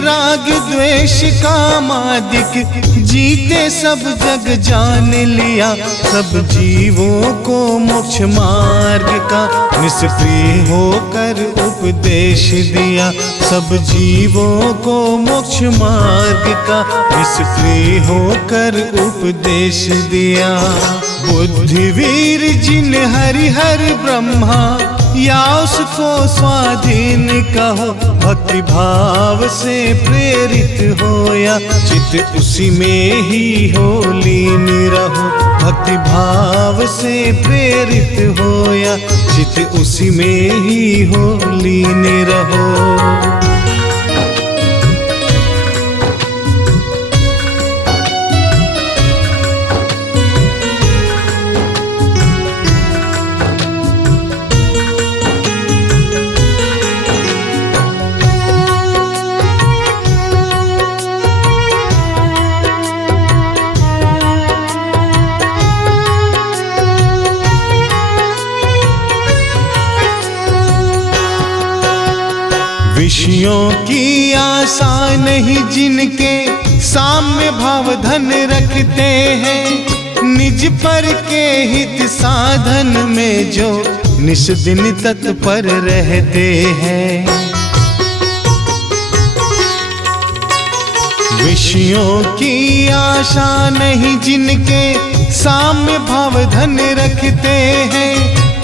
राग द्वेष कामादिक जीते सब जग जान लिया। सब जीवों को मोक्ष मार्ग का निष्प्रिय होकर उपदेश दिया। सब जीवों को मोक्ष मार्ग का निष्प्रिय होकर उपदेश दिया। बुद्धिवीर जिन हरिहर ब्रह्मा या उसको स्वाधीन कहो, भक्ति भाव से प्रेरित होया चित्त उसी में ही हो लीन रहो। भक्ति भाव से प्रेरित होया चित्त उसी में ही हो लीन रहो। विषयों की आशा नहीं जिनके साम्य भाव धन रखते हैं। निज पर के हित साधन में जो निस दिन तत्पर रहते हैं। विषयों की आशा नहीं जिनके साम्य भाव धन रखते हैं।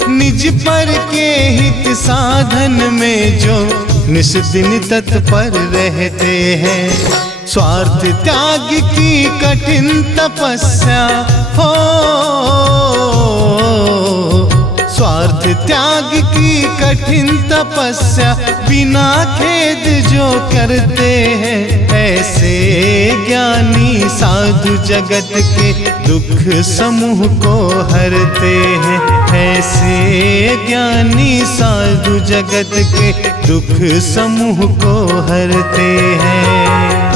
निज पर के हित साधन में जो निस दिन तत्पर रहते हैं। स्वार्थ त्याग की कठिन तपस्या हो, स्वार्थ त्याग की कठिन तपस्या बिना खेद जो करते हैं। ऐसे ज्ञानी साधु जगत के दुख समूह को हरते हैं। ऐसे ज्ञानी साधु जगत के दुख समूह को हरते हैं।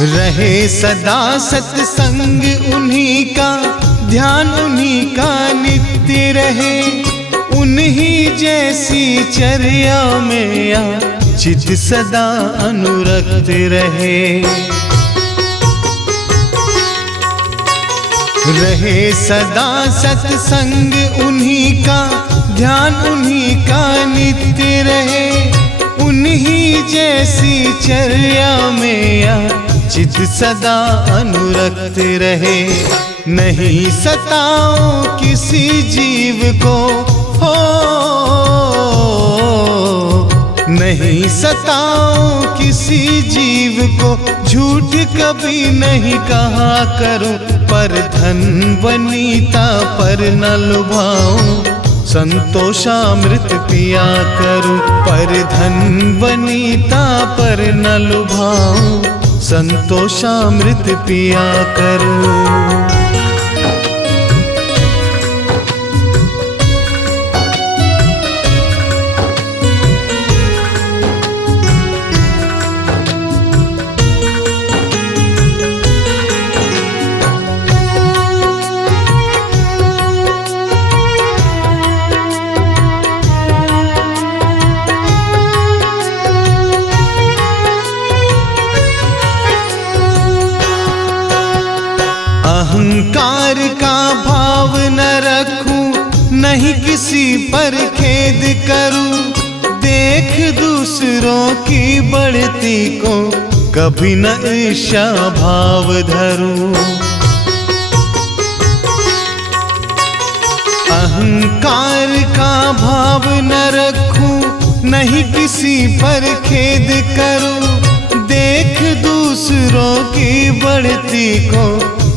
रहे सदा सत्संग उन्हीं का, ध्यान उन्हीं का नित्य रहे। उन्हीं जैसी चर्या में या चित सदा अनुरक्त रहे। रहे सदा सत्संग उन्हीं का, ध्यान उन्हीं का नित्य रहे। उन्हीं जैसी चर्या में या चित सदा अनुरक्त रहे। नहीं सताओ किसी जीव को हो, नहीं सताओ किसी जीव को। झूठ कभी नहीं कहा करो, पर धन वनीता पर न लुभाओ। संतोषामृत पिया करूं, पर धन वनीता पर न लुभाऊं। संतोषामृत पिया करूं। अहंकार का भाव न रखूं, नहीं किसी पर खेद करूं। देख दूसरों की बढ़ती को कभी न ईर्ष्या भाव धरूं। अहंकार का भाव न रखूं, नहीं किसी पर खेद करूं। देख दूसरों की बढ़ती को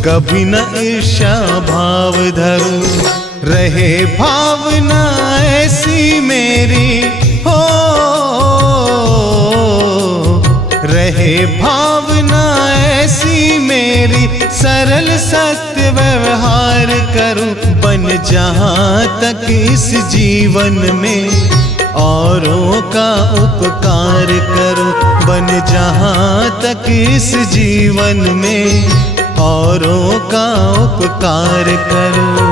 कभी न ईर्ष्या भाव धरूं। रहे भावना ऐसी मेरी हो, रहे भावना ऐसी मेरी, सरल सत्य व्यवहार करूं, बन जहां तक इस जीवन में औरों का उपकार करूं, बन जहां तक इस जीवन में औरों का उपकार करूं।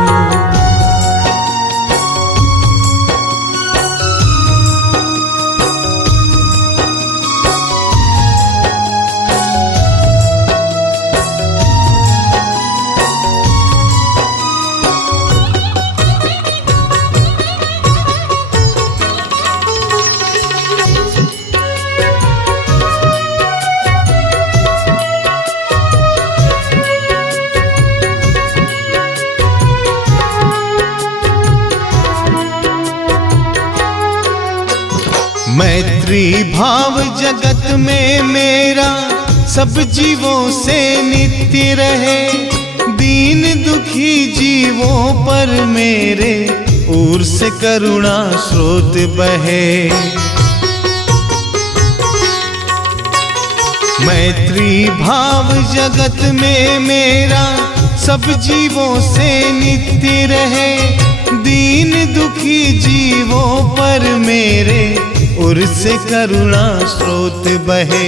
मैत्री भाव जगत में मेरा सब जीवों से नित्य रहे, दीन दुखी जीवों पर मेरे ओर से करुणा स्रोत बहे। मैत्री भाव जगत में मेरा सब जीवों से नित्य रहे, दीन दुखी जीवों पर मेरे उर से करुणा स्रोत बहे।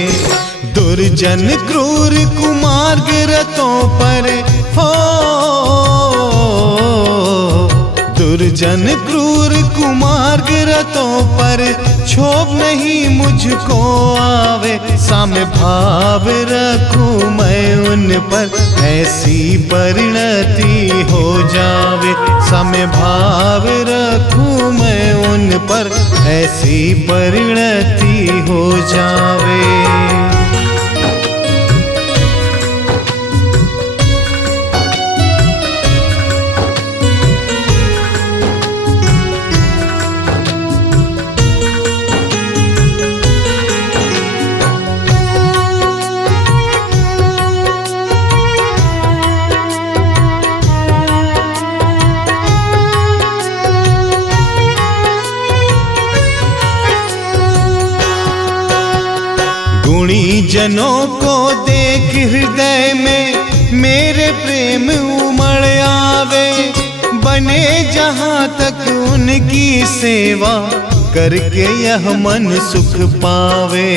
दुर्जन क्रूर कुमार्ग रतों पर हो, दुर्जन क्रूर कुमार्ग रतों पर क्षोभ नहीं मुझको आवे, साम्य भाव रखूं मैं उन पर, ऐसी परिणति हो जावे, साम्य भाव रखूं मैं उन पर, ऐसी परिणति हो जावे। गुणी जनों को देख हृदय में मेरे प्रेम उमड़ आवे, बने जहां तक उनकी सेवा करके यह मन सुख पावे।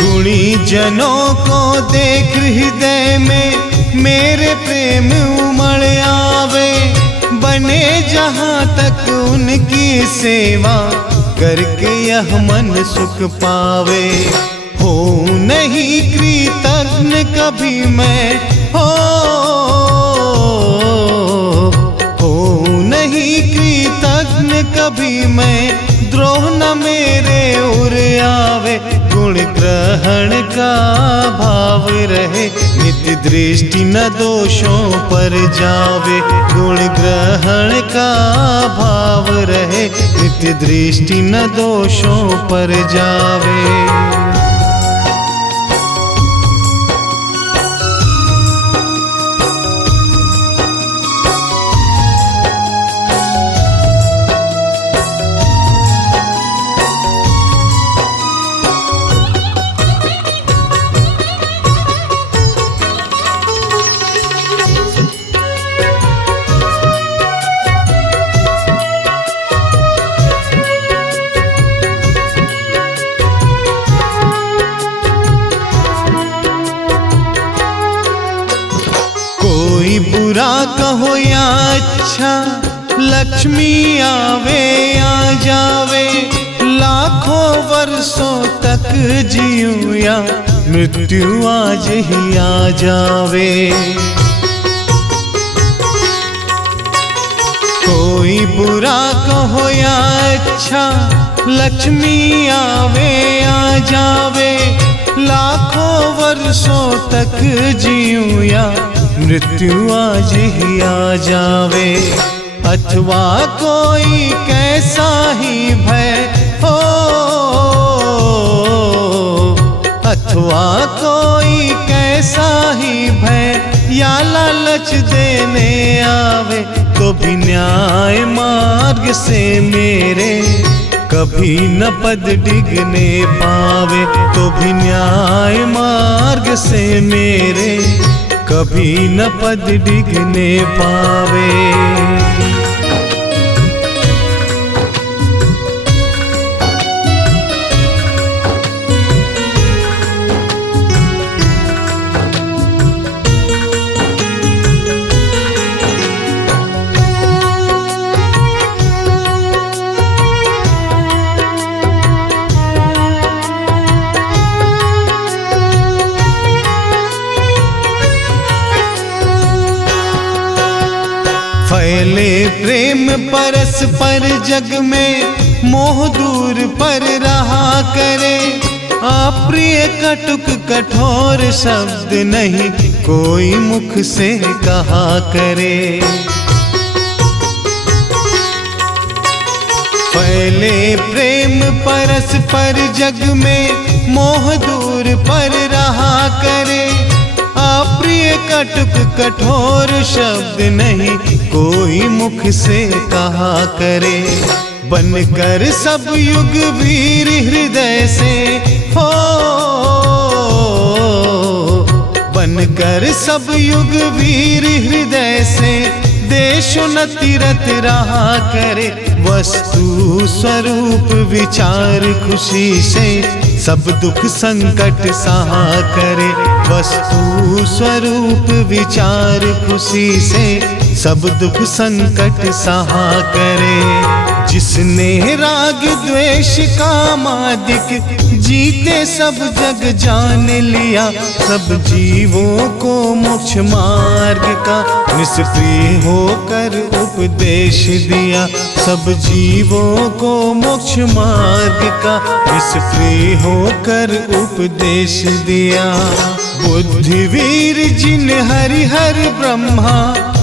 गुणी जनों को देख हृदय में मेरे प्रेम उमड़ आवे, बने जहां तक उनकी सेवा करके यह मन सुख पावे। हो नहीं कृतज्ञ कभी मैं हो नहीं कृतज्ञ कभी मैं, द्रोह न मेरे उर आवे, गुण ग्रहण का भाव रहे, नित्य दृष्टि न दोषों पर जावे, गुण ग्रहण का भाव रहे, नित्य दृष्टि न दोषों पर जावे। कोई बुरा कहो या अच्छा, लक्ष्मी आवे आ जावे, लाखों वर्षों तक जीऊं या मृत्यु आज ही आ जावे। कोई बुरा कहो या अच्छा, लक्ष्मी आवे आ जावे, लाखों वर्षों तक जीऊं या मृत्यु आज ही आ जावे। अथवा कोई कैसा ही भय हो, अथवा कोई कैसा ही भय या लालच देने आवे तो भी न्याय मार्ग से मेरे कभी न पद डिगने पावे, तो भी न्याय मार्ग से मेरे कभी न पद डिगने पावे। फैले प्रेम परस्पर जग में मोह दूर पर रहा करे, अप्रिय कटुक कठोर शब्द नहीं कोई मुख से कहा करे। फैले प्रेम परस्पर जग में मोह दूर पर रहा करे, अप्रिय कटुक कठोर शब्द नहीं कोई मुख से कहा करे। बनकर सब युग वीर हृदय से हो, बनकर सब युग वीर हृदय से देशोन्नति रत रहा करे। वस्तु स्वरूप विचार खुशी से सब दुख संकट सहा करे, वस्तु स्वरूप विचार खुशी से सब दुख संकट सहा करे। जिसने राग द्वेष कामादिक जीते सब जग जान लिया, सब जीवों को मोक्ष मार्ग का निष्प्रिय होकर उपदेश दिया, सब जीवों को मोक्ष मार्ग का निष्प्रिय होकर उपदेश दिया। बुद्धिवीर जिन हरिहर ब्रह्मा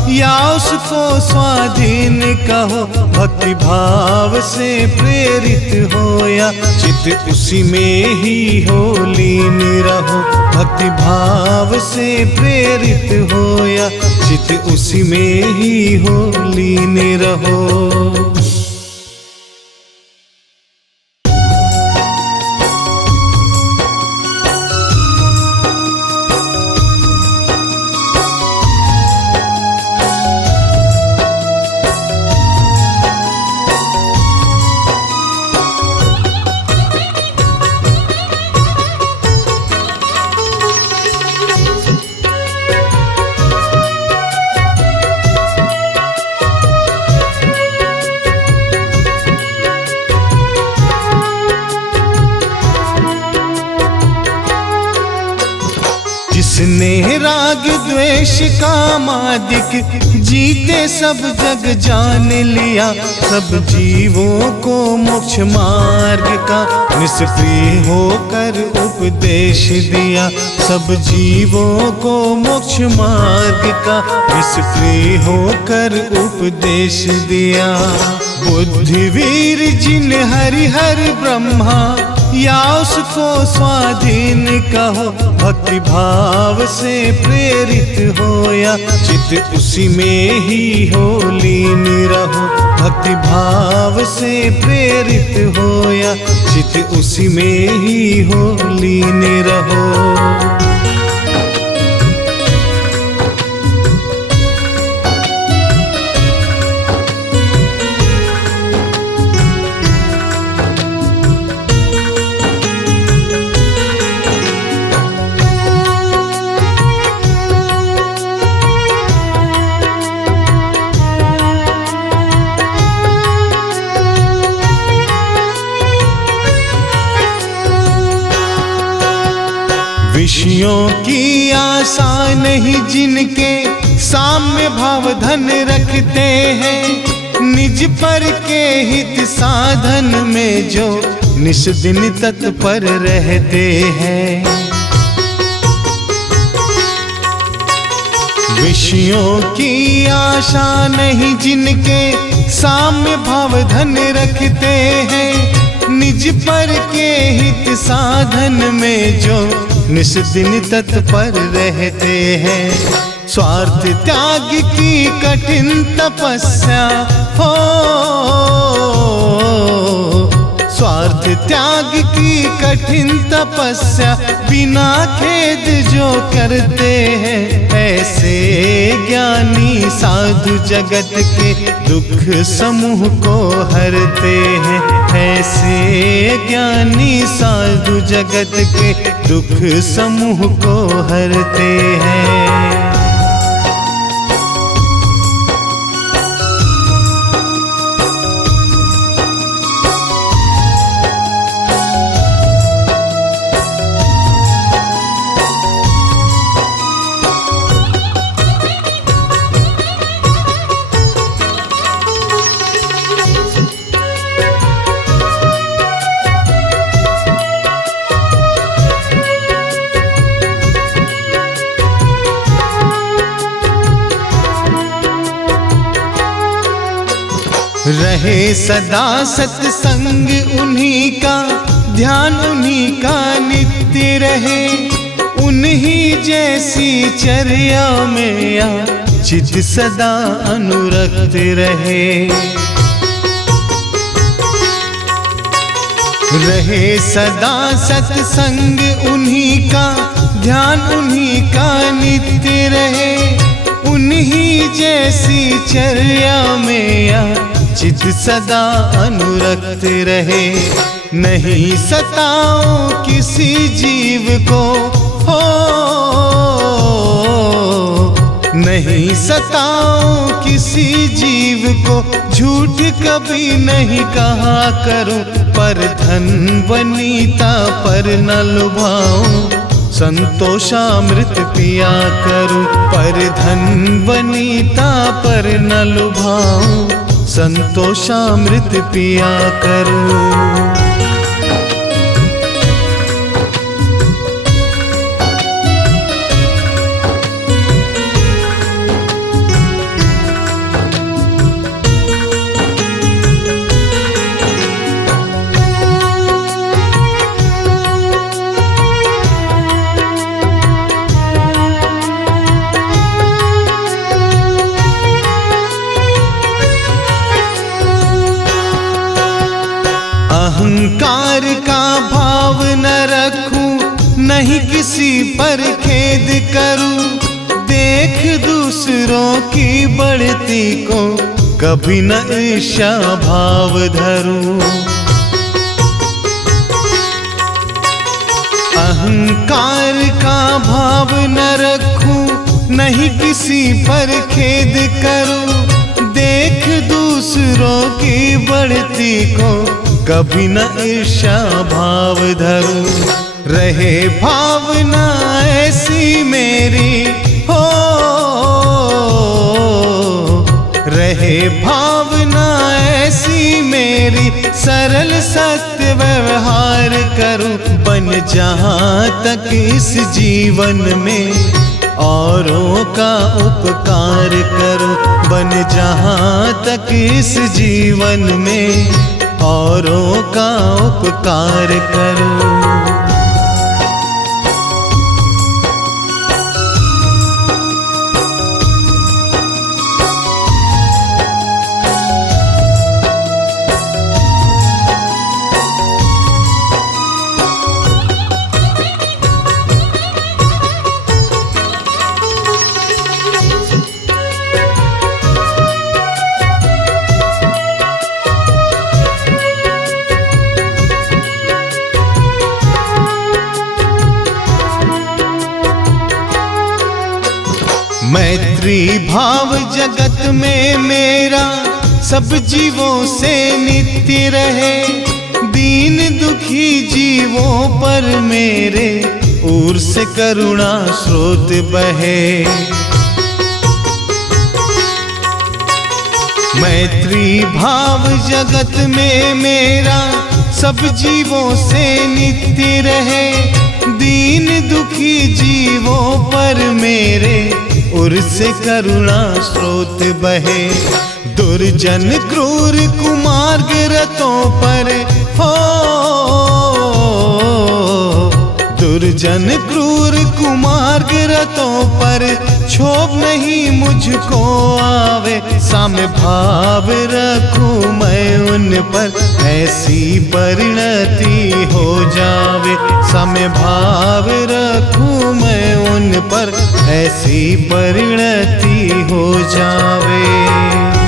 या उसको स्वाधीन कहो, भक्ति भाव से प्रेरित होया चित उसी में ही हो लीन रहो। भक्ति भाव से प्रेरित होया चित उसी में ही हो लीन रहो। जिसने राग द्वेष कामादिक जीते सब जग जान लिया, सब जीवों को मोक्ष मार्ग का निष्प्रिय होकर उपदेश दिया, सब जीवों को मोक्ष मार्ग का निष्प्रिय होकर उपदेश दिया। बुद्धिवीर जिन हरिहर ब्रह्मा या उसको स्वाधीन कहो, भक्ति भाव से प्रेरित होया चित उसी में ही हो लीन रहो। भक्ति भाव से प्रेरित होया चित उसी में ही हो लीन रहो। विषयों की आशा नहीं जिनके साम्य भाव धन रखते हैं, निज पर के हित साधन में जो निस दिन तत्पर रहते हैं। विषयों की आशा नहीं जिनके साम्य भाव धन रखते हैं, निज पर के हित साधन में जो निस दिन तत्पर रहते हैं। स्वार्थ त्याग की कठिन तपस्या हो, स्वार्थ त्याग की कठिन तपस्या बिना खेद जो करते हैं, ऐसे ज्ञानी साधु जगत के दुख समूह को हरते हैं। ऐसे ज्ञानी साधु जगत के दुख समूह को हरते हैं। रहे सदा सत्संग उन्हीं का, ध्यान उन्हीं का नित्य रहे, उन्हीं जैसी चर्या में या चित सदा अनुरक्त रहे। रहे सदा सत्संग उन्हीं का, ध्यान उन्हीं का नित्य रहे, उन्हीं जैसी चर्या में या चित सदा अनुरक्त रहे। नहीं सताओ किसी जीव को हो, नहीं सताओ किसी जीव को, झूठ कभी नहीं कहा करूं, पर धन वनीता पर न लुभाऊं, संतोषामृत पिया करूं, पर धन वनीता पर न लुभाऊं, संतोषामृत पिया करूं। अहंकार का भाव न रखूं, नहीं किसी पर खेद करूं, देख दूसरों की बढ़ती को कभी न ईर्ष्या भाव धरूं। अहंकार का भाव न रखूं, नहीं किसी पर खेद करूं, देख दूसरों की बढ़ती को कभी न ईर्ष्या भाव धरूं। रहे भावना ऐसी मेरी हो, रहे भावना ऐसी मेरी, सरल सत्य व्यवहार करूं, बन जहाँ तक इस जीवन में औरों का उपकार करूं, बन जहाँ तक इस जीवन में औरों का उपकार करूं। मैत्री भाव जगत में मेरा सब जीवों से नित्य रहे, दीन दुखी जीवों पर मेरे ओर से करुणा स्रोत बहे। मैत्री भाव जगत में मेरा सब जीवों से नित्य रहे, दीन दुखी जीवों पर मेरे उर से करुणा स्रोत बहे। दुर्जन क्रूर कुमार्ग रतों पर हो, दुर्जन क्रूर कुमार्ग रतों पर क्षोभ नहीं मुझको आवे, साम्य भाव रखूं मैं उन पर, ऐसी परिणति हो जावे। साम्य भाव रखूं मैं उन पर, ऐसी परिणति हो जावे।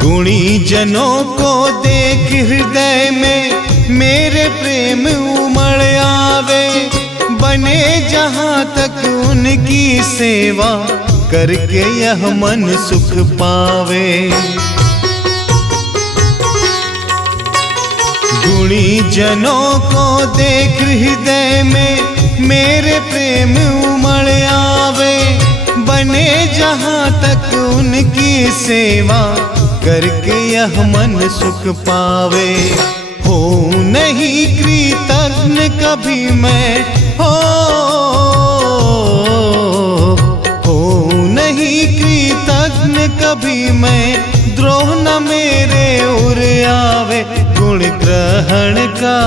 गुणी जनों को देख हृदय में मेरे प्रेम उमड़ आवे, बने जहाँ तक उनकी सेवा करके यह मन सुख पावे। गुणी जनों को देख हृदय में मेरे प्रेम उमड़ आवे, बने जहाँ तक उनकी सेवा करके यह मन सुख पावे। हो नहीं कृतज्ञ कभी मैं, हो नहीं कृतज्ञ कभी मैं, द्रोह न मेरे उर आवे। गुण ग्रहण का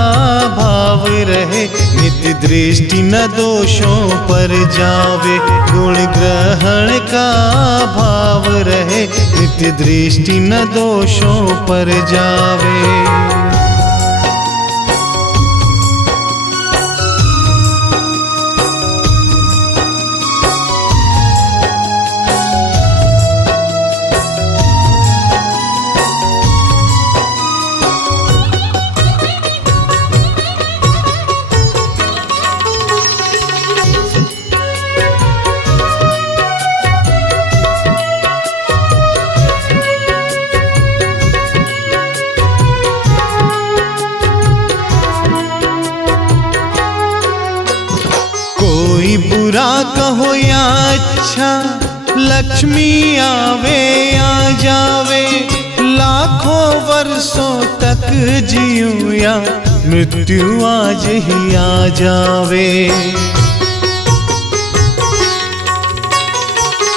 भाव रहे, नित्य दृष्टि न दोषों पर जावे। गुण ग्रहण का भाव रहे, नित्य दृष्टि न दोषों पर जावे। कोई बुरा कहो या अच्छा, लक्ष्मी आवे या जावे। लाखों वर्षों तक जीऊं या मृत्यु आज ही आ जावे।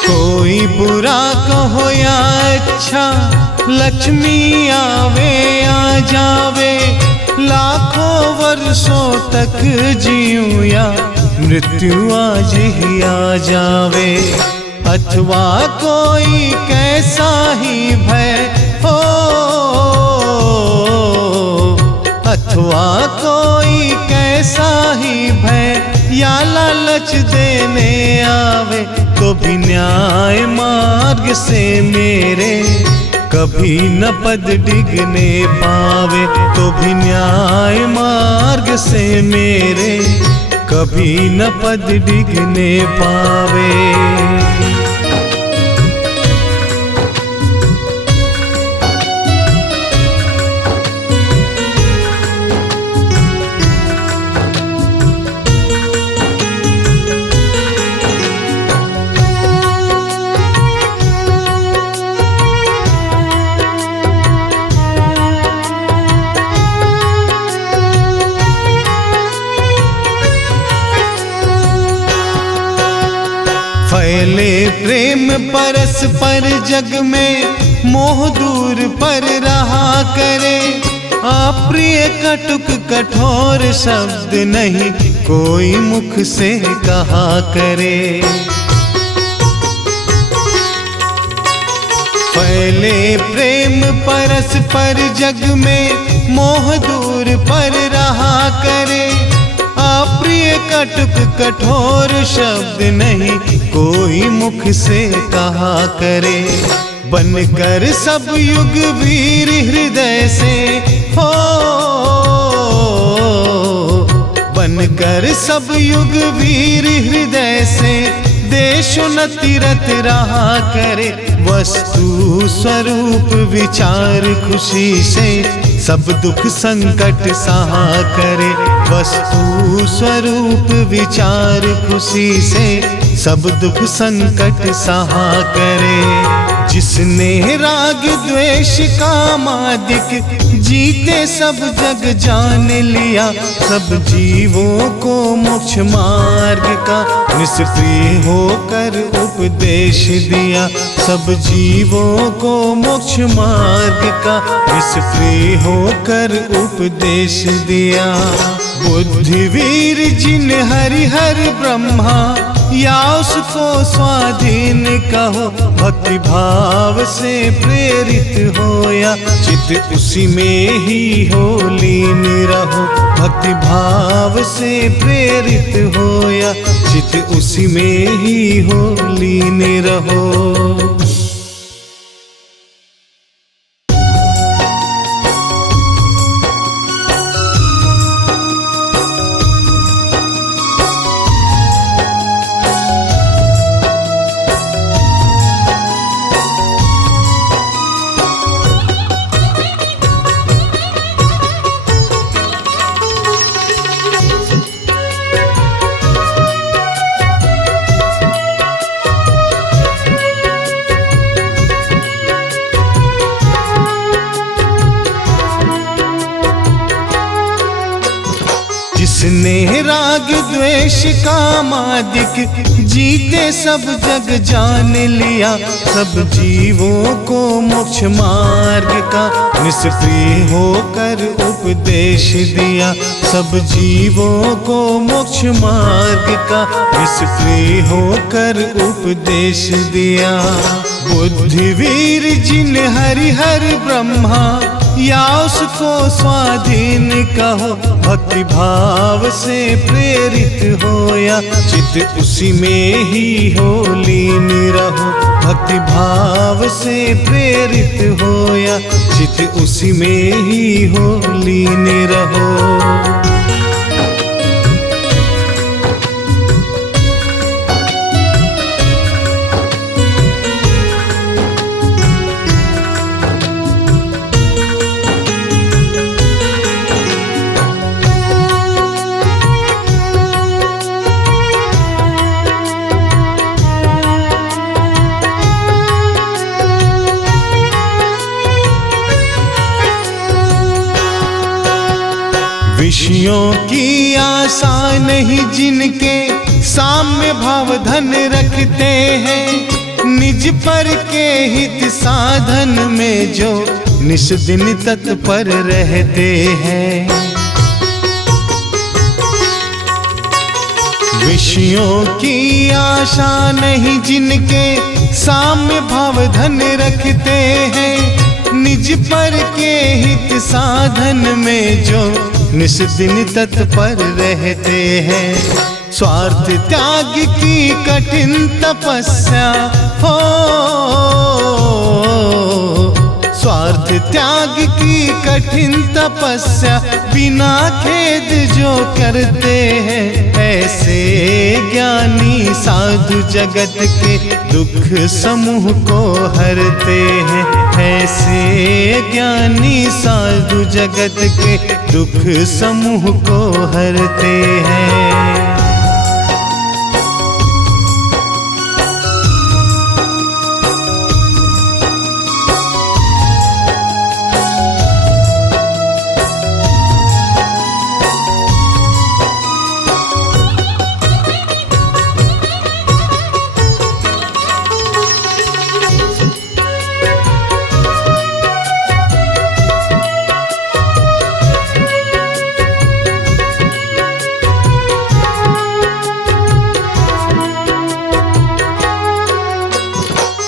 कोई बुरा कहो या अच्छा, लक्ष्मी आवे या जावे। लाखों वर्षों तक जीऊं या मृत्यु आज ही आ जावे। अथवा कोई कैसा ही भय हो, अथवा कोई कैसा ही भय या लालच देने आवे, तो भी न्याय मार्ग से मेरे कभी न पद डिगने पावे। तो भी न्याय मार्ग से मेरे कभी न पद डिगने पावे। फैले प्रेम परस्पर जग में, मोह दूर पर रहा करे। अप्रिय कटुक कठोर शब्द नहीं कोई मुख से कहा करे। फैले प्रेम परस्पर जग में, मोह दूर पर रहा करे। अप्रिय कटुक कठोर शब्द नहीं कोई मुख से कहा करे। बनकर सब युग वीर हृदय से हो, बनकर सब युग वीर हृदय से देशोन्नति रत रहा करे। वस्तु स्वरूप विचार खुशी से सब दुख संकट सहा करे। वस्तु स्वरूप विचार खुशी से सब दुख संकट सहा करे। जिसने राग द्वेष कामादिक जीते सब जग जान लिया, सब जीवों को मोक्ष मार्ग का निष्प्रिय होकर उपदेश दिया। सब जीवों को मोक्ष मार्ग का निष्प्रिय होकर उपदेश दिया। बुद्धिवीर जिन हरिहर ब्रह्मा या उसको स्वाधीन कहो, भक्ति भाव से प्रेरित होया चित्त उसी में ही हो लीन रहो। भक्ति भाव से प्रेरित होया चित्त उसी में ही हो लीन रहो। जिसने राग द्वेष कामादिक जीते सब जग जान लिया, सब जीवों को मोक्ष मार्ग का निष्प्रिय होकर उपदेश दिया। सब जीवों को मोक्ष मार्ग का निष्प्रिय होकर उपदेश दिया। बुद्धिवीर जिन हरिहर ब्रह्मा या उसको स्वाधीन कहो, भक्ति भाव से प्रेरित होया चित्त उसी में ही हो लीन रहो। भक्ति भाव से प्रेरित होया चित्त उसी में ही हो लीन रहो। विषयों की आशा नहीं जिनके साम्य भाव धन रखते हैं, निज पर के हित साधन में जो निस दिन तत्पर रहते हैं। विषयों की आशा नहीं जिनके साम्य भाव धन रखते हैं, निज पर के हित साधन में जो निस दिन तत्पर रहते हैं। स्वार्थ त्याग की कठिन तपस्या हो, स्वार्थ त्याग की कठिन तपस्या बिना खेद जो करते हैं, ऐसे ज्ञानी साधु जगत के दुख समूह को हरते हैं। ऐसे ज्ञानी साधु जगत के दुख समूह को हरते हैं।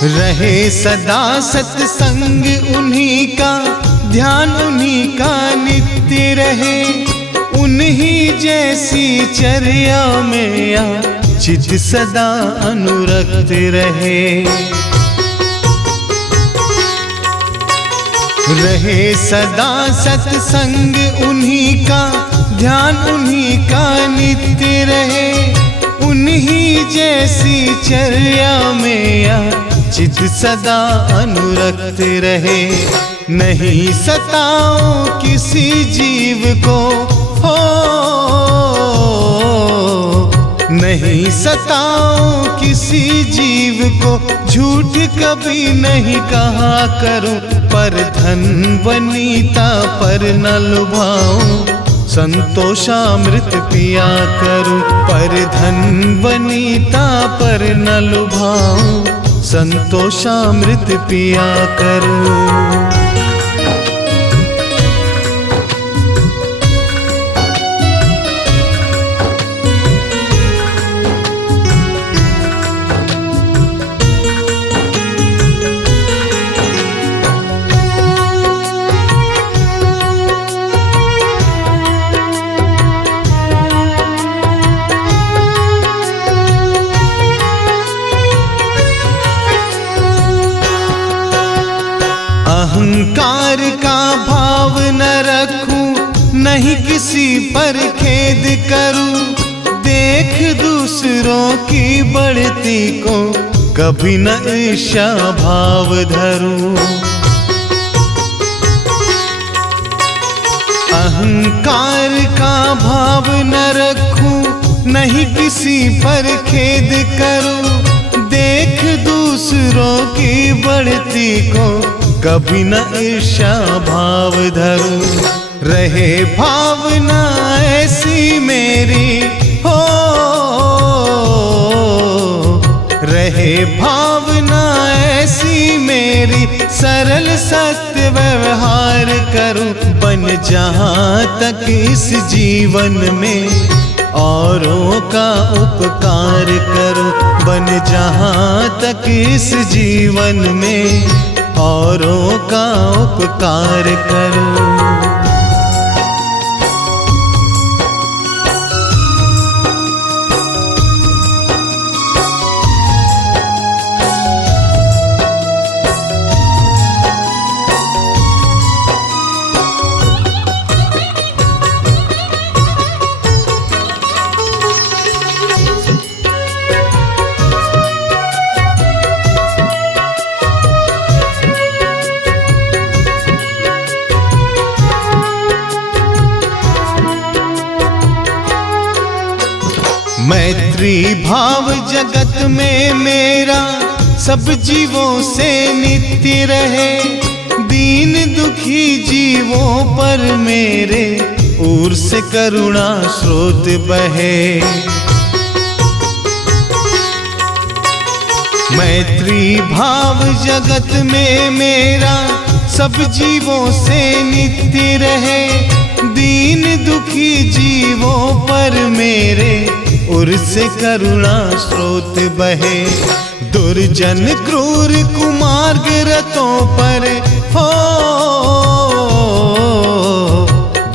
रहे सदा सत्संग उन्हीं का, ध्यान उन्हीं का नित्य रहे, उन्हीं जैसी चर्या में या चित सदा अनुरक्त रहे। रहे सदा सत्संग उन्हीं का, ध्यान उन्हीं का नित्य रहे, उन्हीं जैसी चर्या में या चित सदा अनुरक्त रहे। नहीं सताओ किसी जीव को हो, नहीं सताओ किसी जीव को, झूठ कभी नहीं कहा करूं, पर धन वनीता पर न लुभाऊं, संतोषामृत पिया करूं, पर धन वनीता पर न लुभाऊं, संतोषामृत पिया करूं। अहंकार का भाव न रखूं, नहीं किसी पर खेद करूं, देख दूसरों की बढ़ती को कभी न ईर्ष्या भाव धरूं। अहंकार का भाव न रखूं, नहीं किसी पर खेद करूं, देख दूसरों की बढ़ती को कभी न ईर्ष्या भाव धरूं। रहे भावना ऐसी मेरी हो, रहे भावना ऐसी मेरी, सरल सत्य व्यवहार करूं, बन जहां तक इस जीवन में औरों का उपकार करूं, बन जहां तक इस जीवन में औरों का उपकार करूं। मैत्री भाव जगत में मेरा सब जीवों से नित्य रहे, दीन दुखी जीवों पर मेरे ओर से करुणा स्रोत बहे। मैत्री भाव जगत में मेरा सब जीवों से नित्य रहे, दीन दुखी जीवों पर मेरे उर से करुणा स्रोत बहे। दुर्जन क्रूर कुमार्ग रतों पर हो,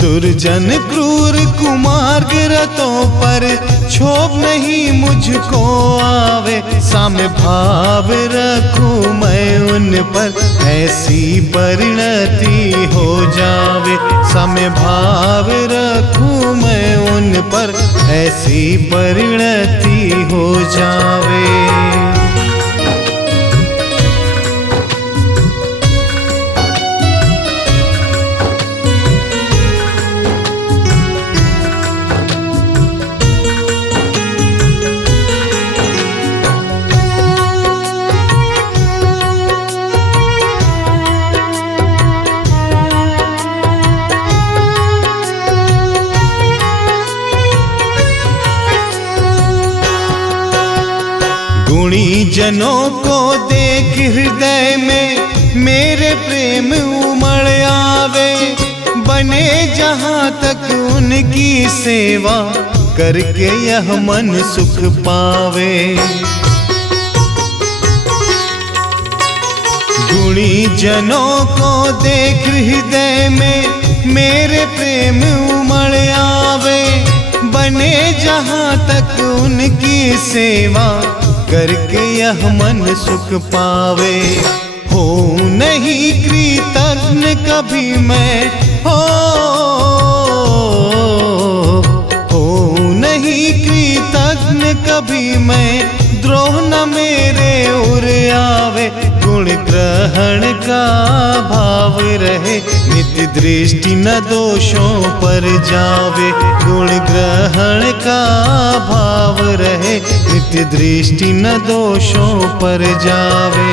दुर्जन क्रूर कुमार्ग रतों पर क्षोभ नहीं मुझको आवे, साम्य भाव रखूं मैं उन पर, ऐसी परिणति हो जावे, साम्य भाव रखूं मैं उन पर, ऐसी परिणति हो जावे। गुणी जनों को देख हृदय में मेरे प्रेम उमड़ आवे, बने जहां तक उनकी सेवा करके यह मन सुख पावे। गुणी जनों को देख हृदय में मेरे प्रेम उमड़ आवे, बने जहां तक उनकी सेवा करके यह मन सुख पावे। हो नहीं कृतज्ञ कभी मैं हो नहीं कृतज्ञ कभी मैं, द्रोह न मेरे उर आवे। गुण ग्रहण का भाव रहे, नित्य दृष्टि न दोषों पर जावे। गुण ग्रहण का भाव रहे, नित्य दृष्टि न दोषों पर जावे।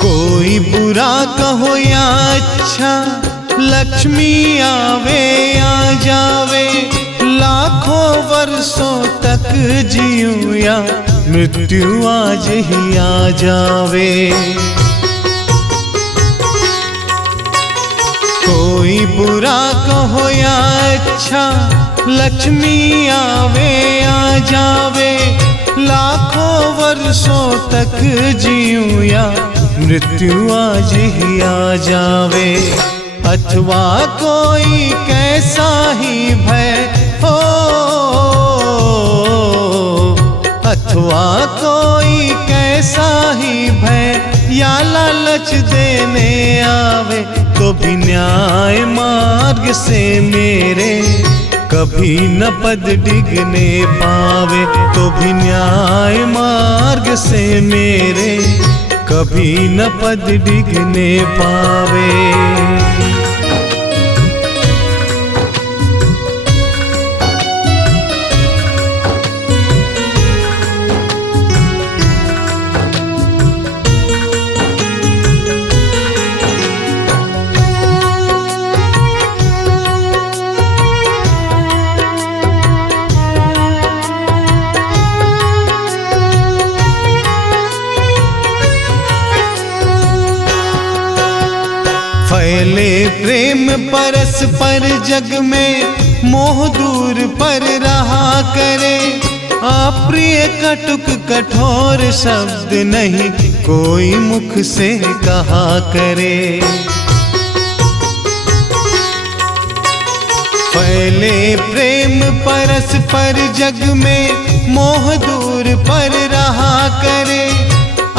कोई बुरा कहो या अच्छा, लक्ष्मी आवे या जावे। लाखों वर्षों तक जीऊं या मृत्यु आज ही आ जावे। कोई बुरा कहो या अच्छा, लक्ष्मी आवे या जावे। लाखों वर्षों तक जीऊं या मृत्यु आज ही आ जावे। अथवा कोई कैसा ही भय हो, अथवा कोई कैसा ही भय या लालच देने आवे, तो भी न्याय मार्ग से मेरे कभी न पद डिगने पावे। तो भी न्याय मार्ग से मेरे कभी न पद डिगने पावे। फैले प्रेम परस्पर जग में, मोह दूर पर रहा करे। अप्रिय कटुक कठोर शब्द नहीं कोई मुख से कहा करे। फैले प्रेम परस्पर जग में, मोह दूर पर रहा करे।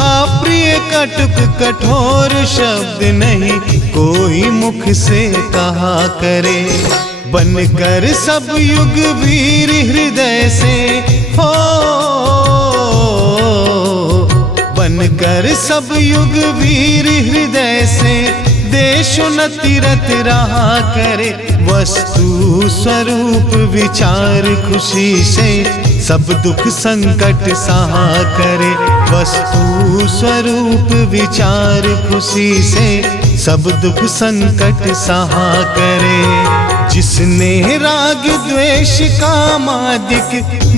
अप्रिय कटुक कठोर शब्द नहीं कोई मुख से कहा करे। बनकर सब युग वीर हृदय से हो, बनकर सब युग वीर हृदय से देशोन्नति रत रहा करे। वस्तु स्वरूप विचार खुशी से सब दुख संकट सहा करे। वस्तु स्वरूप विचार खुशी से सब दुख संकट सहा करे। जिसने राग द्वेष कामादिक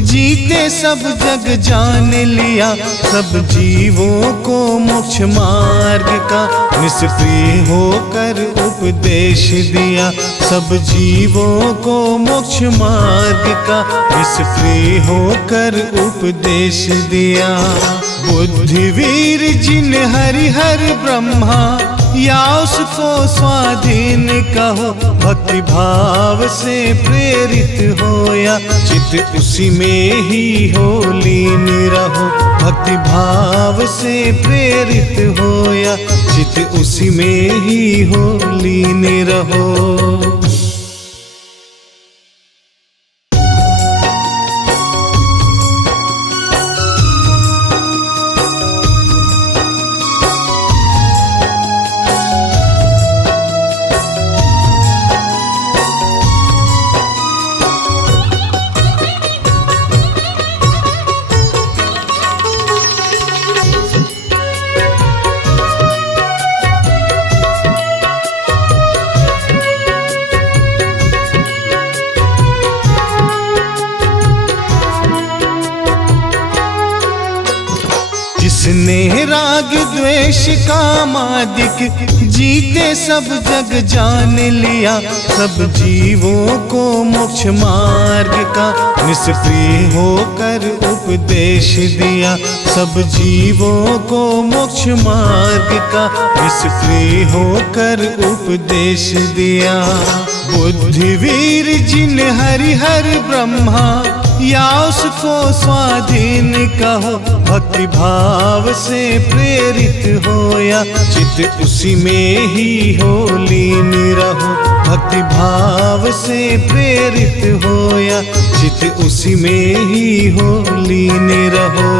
जीते सब जग जान लिया। सब जीवों को मोक्ष मार्ग का निष्क्रिय होकर उपदेश दिया। सब जीवों को मोक्ष मार्ग का निष्क्रिय होकर उपदेश दिया। बुद्धिवीर जिन हरिहर ब्रह्मा या उसको स्वाधीन कहो। भक्ति भाव से प्रेरित हो या चित उसी में ही हो लीन रहो। भक्ति भाव से प्रेरित हो या चित उसी में ही हो लीन रहो। जिसने राग द्वेष कामादिक जीते सब जग जान लिया, सब जीवों को मोक्ष मार्ग का निष्प्रिय होकर उपदेश दिया, सब जीवों को मोक्ष मार्ग का निष्प्रिय होकर उपदेश दिया। बुद्धिवीर जिन हरिहर ब्रह्मा या उसको स्वाधीन कहो, भक्ति भाव से प्रेरित होया, चित उसी में ही हो लीन रहो। भक्ति भाव से प्रेरित होया, चित उसी में ही हो लीन रहो।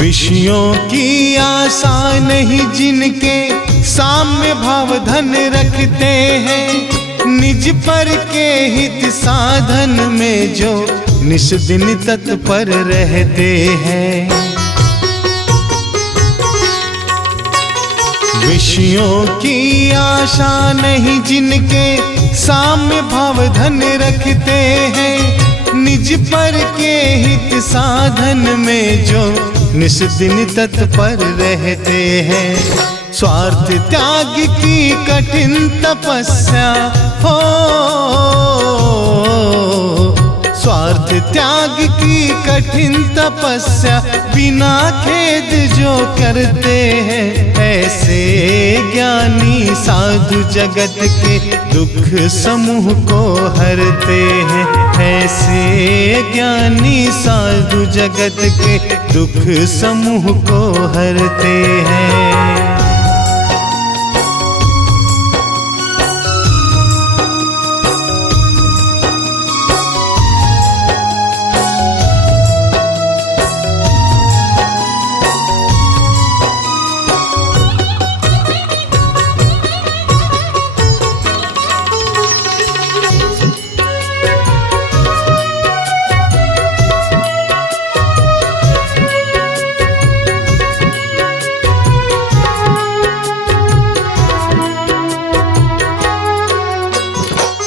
विषयों की आशा नहीं जिनके साम्य भाव धन रखते हैं, निज पर के हित साधन में जो निस दिन तत्पर रहते हैं। विषयों की आशा नहीं जिनके साम्य भाव धन रखते हैं, निज पर के हित साधन में जो निस दिन तत्पर रहते हैं। स्वार्थ त्याग की कठिन तपस्या हो, स्वार्थ त्याग की कठिन तपस्या बिना खेद जो करते हैं, ऐसे ज्ञानी साधु जगत के दुख समूह को हरते हैं। ऐसे ज्ञानी साधु जगत के दुख समूह को हरते हैं।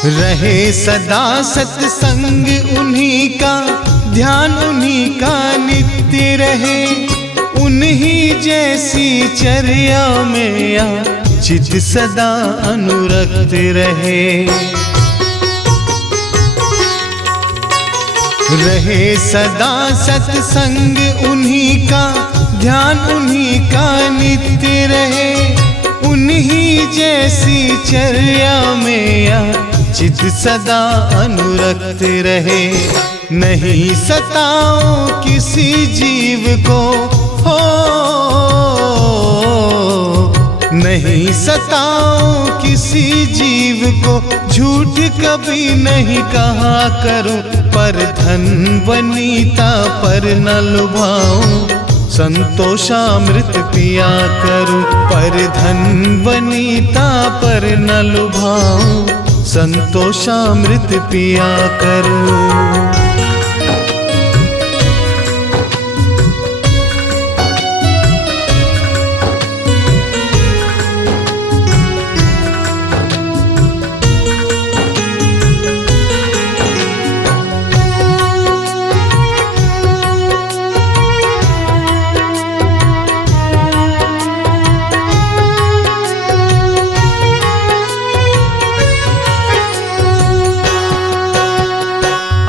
रहे सदा सत्संग उन्हीं का, ध्यान उन्हीं का नित्य रहे, उन्हीं जैसी चर्या में या चित सदा अनुरक्त रहे। रहे सदा सत्संग उन्हीं का, ध्यान उन्हीं का नित्य रहे, उन्हीं जैसी चर्या में या चित सदा अनुरक्त रहे। नहीं सताओ किसी जीव को हो, नहीं सताओ किसी जीव को, झूठ कभी नहीं कहा करो, पर धन वनीता पर न लुभाऊं, संतोषामृत पिया करूं, पर धन वनीता पर न लुभाऊं, संतोषामृत पिया करूं।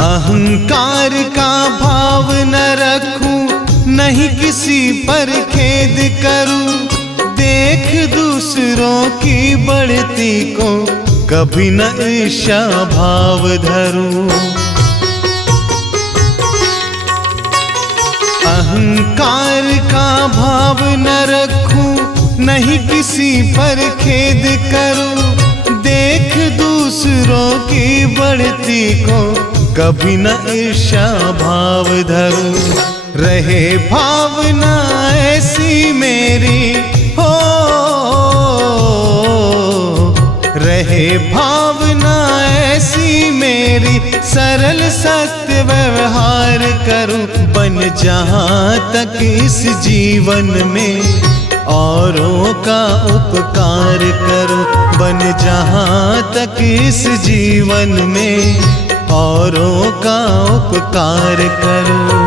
अहंकार का भाव न रखूं, नहीं किसी पर खेद करूं, देख दूसरों की बढ़ती को कभी न ईर्ष्या भाव धरूं। अहंकार का भाव न रखूं, नहीं किसी पर खेद करूं, देख दूसरों की बढ़ती को कभी न ईर्ष्या भाव धरूं। रहे भावना ऐसी मेरी हो, रहे भावना ऐसी मेरी, सरल सत्य व्यवहार करूं, बन जहां तक इस जीवन में औरों का उपकार करूं, बन जहां तक इस जीवन में औरों का उपकार करूं।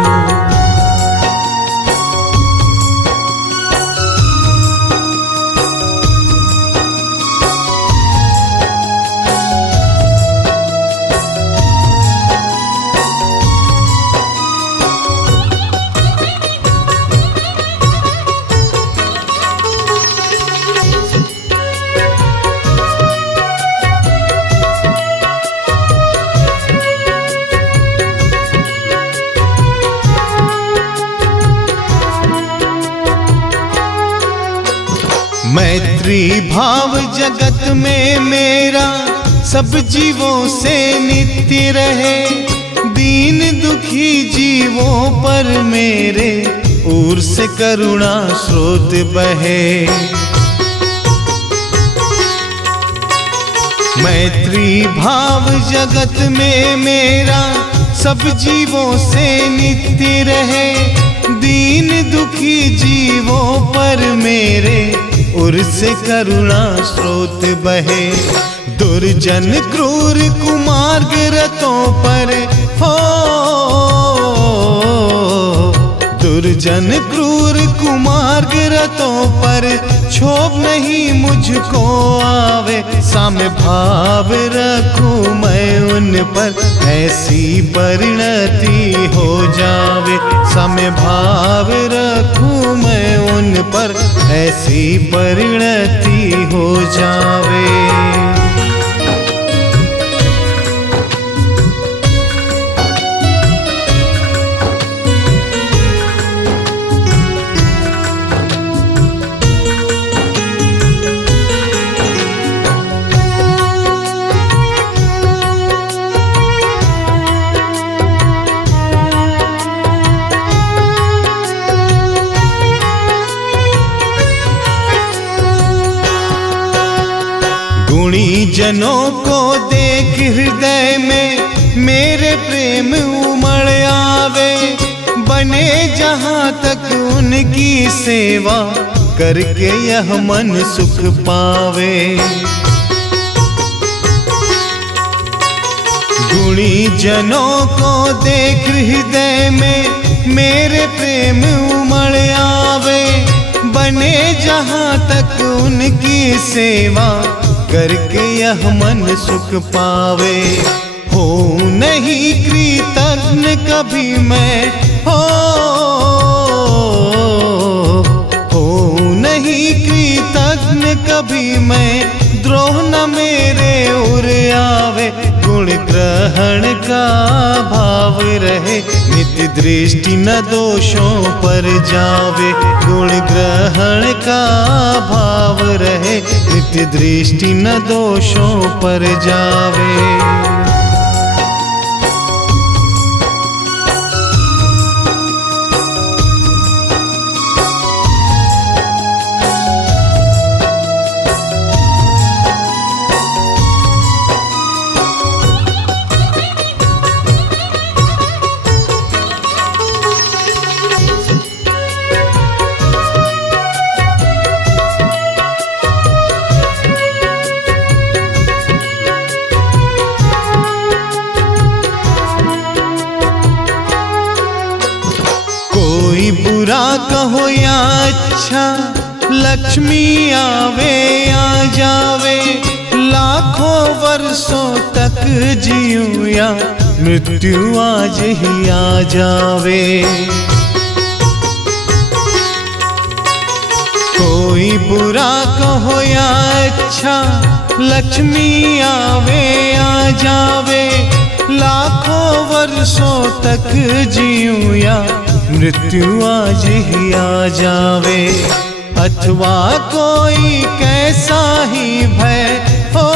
मैत्री भाव जगत में मेरा सब जीवों से नित्य रहे, दीन दुखी जीवों पर मेरे ओर से करुणा स्रोत बहे। मैत्री भाव जगत में मेरा सब जीवों से नित्य रहे, दीन दुखी जीवों पर मेरे उर से करुणा स्रोत बहे। दुर्जन क्रूर कुमार्ग रतों पर हो, दुर्जन क्रूर कुमार्ग रतों पर क्षोभ नहीं मुझको आवे, साम्य भाव रखूं मैं उन पर, ऐसी परिणति हो जावे, साम्य भाव रखूं मैं उन पर, ऐसी परिणति हो जावे। गुणी जनों को देख हृदय में मेरे प्रेम उमड़ आवे, बने जहां तक उनकी सेवा करके यह मन सुख पावे। गुणी जनों को देख हृदय में मेरे प्रेम उमड़ आवे, बने जहां तक उनकी सेवा करके यह मन सुख पावे। हो नहीं कृतज्ञ कभी मैं हो नहीं कृतज्ञ कभी मैं, द्रोह न मेरे उर आवे, गुण ग्रहण का भाव रहे, नित्य दृष्टि न दोषों पर जावे, गुण ग्रहण का भाव रहे, नित्य दृष्टि न दोषों पर जावे। कोई बुरा कहो या अच्छा, लक्ष्मी आवे आ जावे, लाखों वर्षों तक जीऊं या मृत्यु आज ही आ जावे। कोई बुरा कहो या अच्छा, लक्ष्मी आवे आ जावे, लाखों वर्षों तक जीऊं या मृत्यु आज ही आ जावे। अथवा कोई कैसा ही भय हो,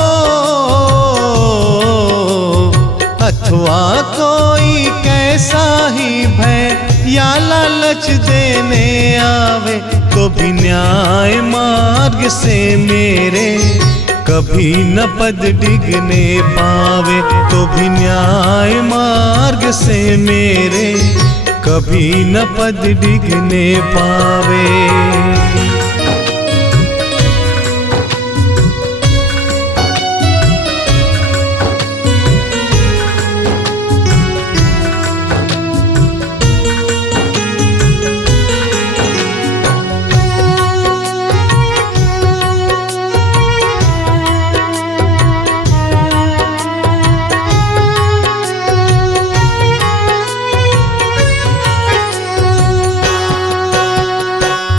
अथवा कोई कैसा ही भय या लालच देने आवे तो भी न्याय मार्ग से मेरे कभी न पद डिगने पावे, तो भी न्याय मार्ग से मेरे कभी न पद डिगने पावे।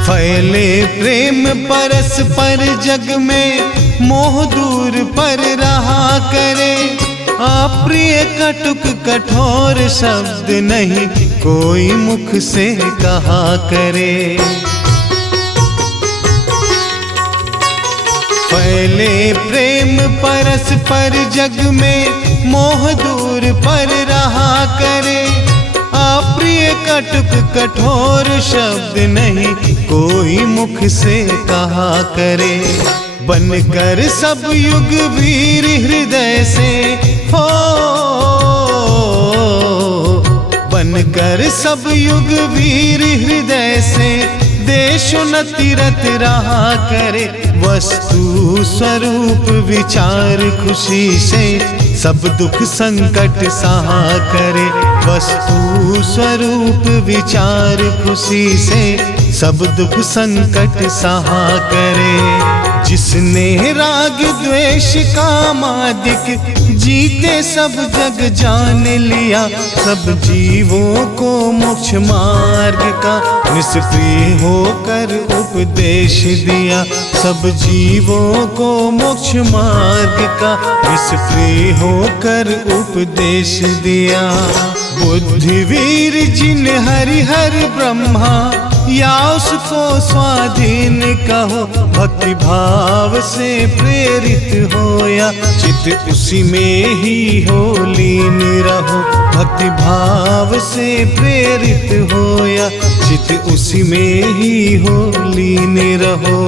फैले प्रेम परस्पर जग में, मोह दूर पर रहा करे। अप्रिय कटुक कठोर शब्द नहीं कोई मुख से कहा करे। फैले प्रेम परस्पर जग में, मोह दूर पर रहा करे। अप्रिय कटुक कठोर शब्द नहीं कोई मुख से कहा करे। बनकर सब युग वीर हृदय से हो, बनकर सब युग वीर हृदय से देशोन्नति रत रहा करे। वस्तु स्वरूप विचार खुशी से सब दुख संकट सहा करे। वस्तु स्वरूप विचार खुशी से सब दुख संकट सहा करे। जिसने राग द्वेष कामादिक जीते सब जग जान लिया, सब जीवों को मोक्ष मार्ग का निष्प्रिय होकर उपदेश दिया। सब जीवों को मोक्ष मार्ग का निष्प्रिय होकर उपदेश दिया। बुद्धिवीर जिन हरिहर ब्रह्मा या उसको स्वाधीन कहो, भक्ति भाव से प्रेरित होया चित उसी में ही हो लीन रहो। भक्ति भाव से प्रेरित होया चित उसी में ही हो लीन रहो।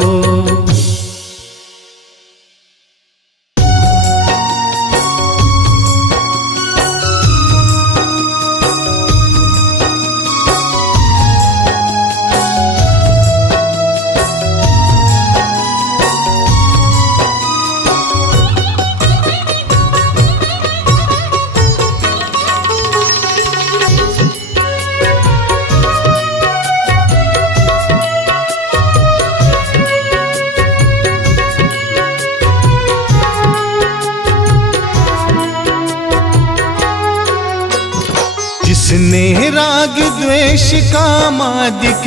जिसने राग द्वेष कामादिक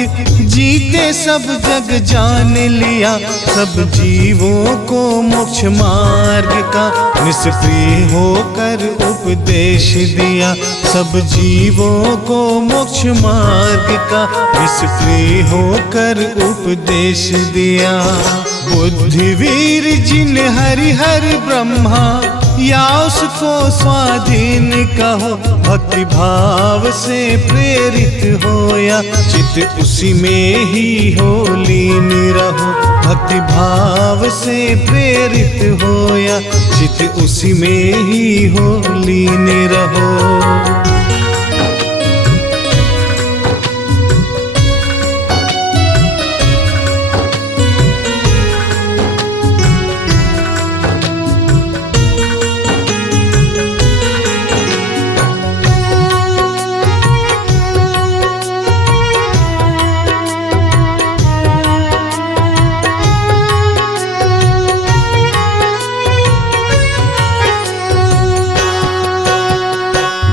जीते सब जग जान लिया, सब जीवों को मोक्ष मार्ग का निष्प्रिय होकर उपदेश दिया। सब जीवों को मोक्ष मार्ग का निष्प्रिय होकर उपदेश दिया। बुद्धिवीर जिन हरिहर ब्रह्मा या उसको स्वाधीन कहो, भक्ति भाव से प्रेरित होया चित उसी में ही हो लीन रहो। भक्ति भाव से प्रेरित होया चित उसी में ही हो लीन रहो।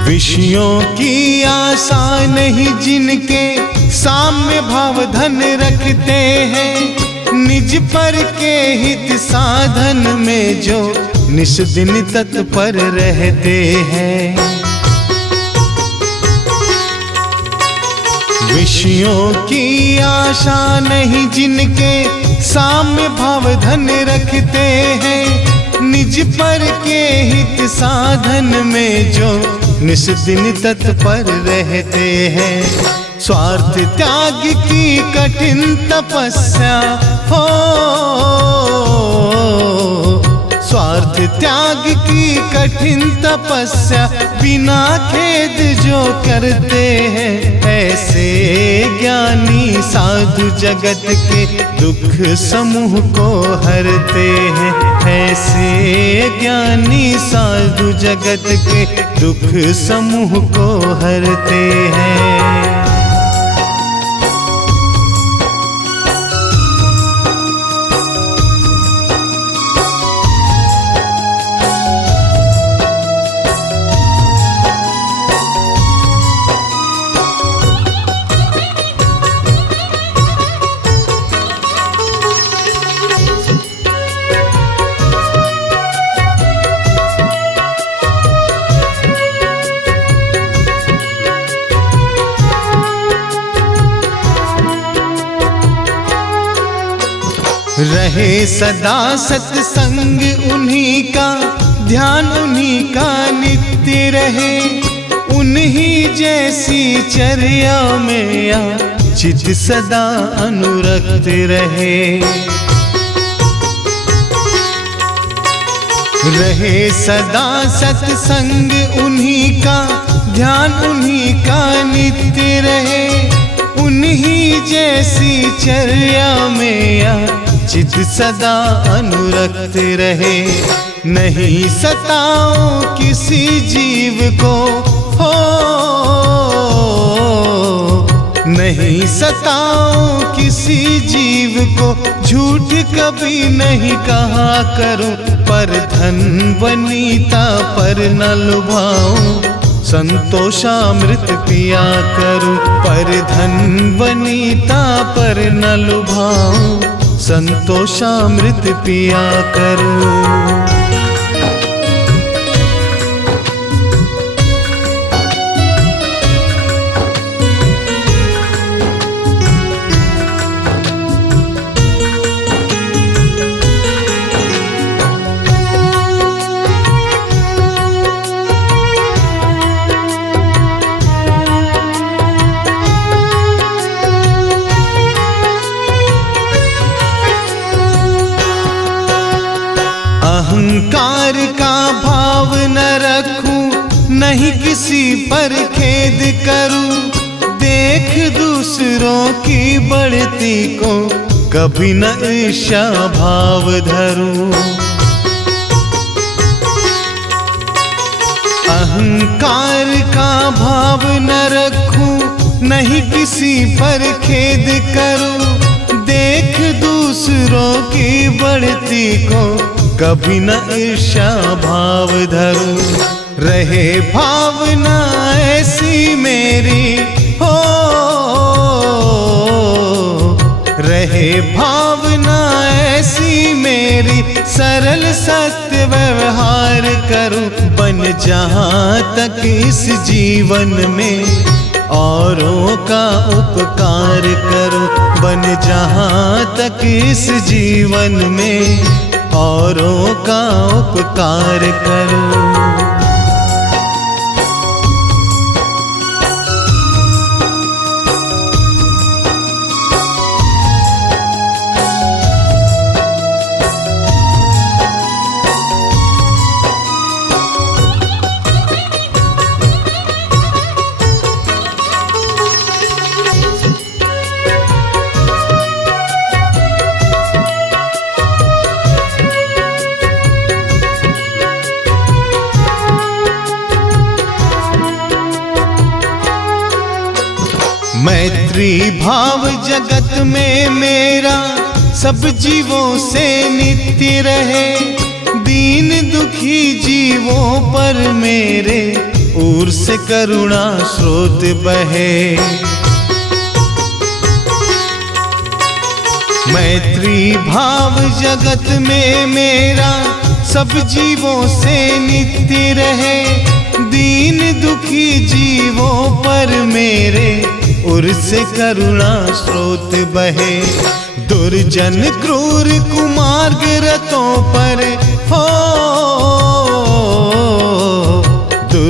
विषयों की आशा नहीं जिनके साम्य भाव धन रखते हैं, निज पर के हित साधन में जो निस दिन तत्पर रहते हैं। विषयों की आशा नहीं जिनके साम्य भाव धन रखते हैं, निज पर के हित साधन में जो निस दिन तत्पर रहते हैं। स्वार्थ त्याग की कठिन तपस्या हो, स्वार्थ त्याग की कठिन तपस्या बिना खेद जो करते हैं, ऐसे ज्ञानी साधु जगत के दुख समूह को हरते हैं। ऐसे ज्ञानी साधु जगत के दुख समूह को हरते हैं। रहे सदा सत्संग उन्हीं का, ध्यान उन्हीं का नित्य रहे, उन्हीं जैसी चर्या में या चित सदा अनुरक्त रहे। रहे सदा सत्संग उन्हीं का, ध्यान उन्हीं का नित्य रहे, उन्हीं जैसी चर्या में या चित सदा अनुरक्त रहे। नहीं सताओ किसी जीव को हो, नहीं सताओ किसी जीव को, झूठ कभी नहीं कहा करो, पर धन वनीता पर न लुभाओ, संतोषामृत पिया करो। पर धन वनीता पर न लुभाओ, संतोषामृत पिया करो। अहंकार का भाव न रखूं, नहीं किसी पर खेद करूं, देख दूसरों की बढ़ती को कभी न ईर्ष्या भाव धरूं। अहंकार का भाव न रखूं, नहीं किसी पर खेद करूं, देख दूसरों की बढ़ती को कभी न ईर्ष्या भाव धरूं। रहे भावना ऐसी मेरी हो, रहे भावना ऐसी मेरी, सरल सत्य व्यवहार करूं, बन जहाँ तक इस जीवन में औरों का उपकार करूं, बन जहाँ तक इस जीवन में औरों का उपकार करो। मैत्री भाव जगत में मेरा सब जीवों से नित्य रहे, दीन दुखी जीवों पर मेरे ओर से करुणा स्रोत बहे। मैत्री भाव जगत में मेरा सब जीवों से नित्य रहे, दीन दुखी जीवों पर मेरे उर से करुणा स्रोत बहे। दुर्जन क्रूर कुमार्ग रतों पर हो,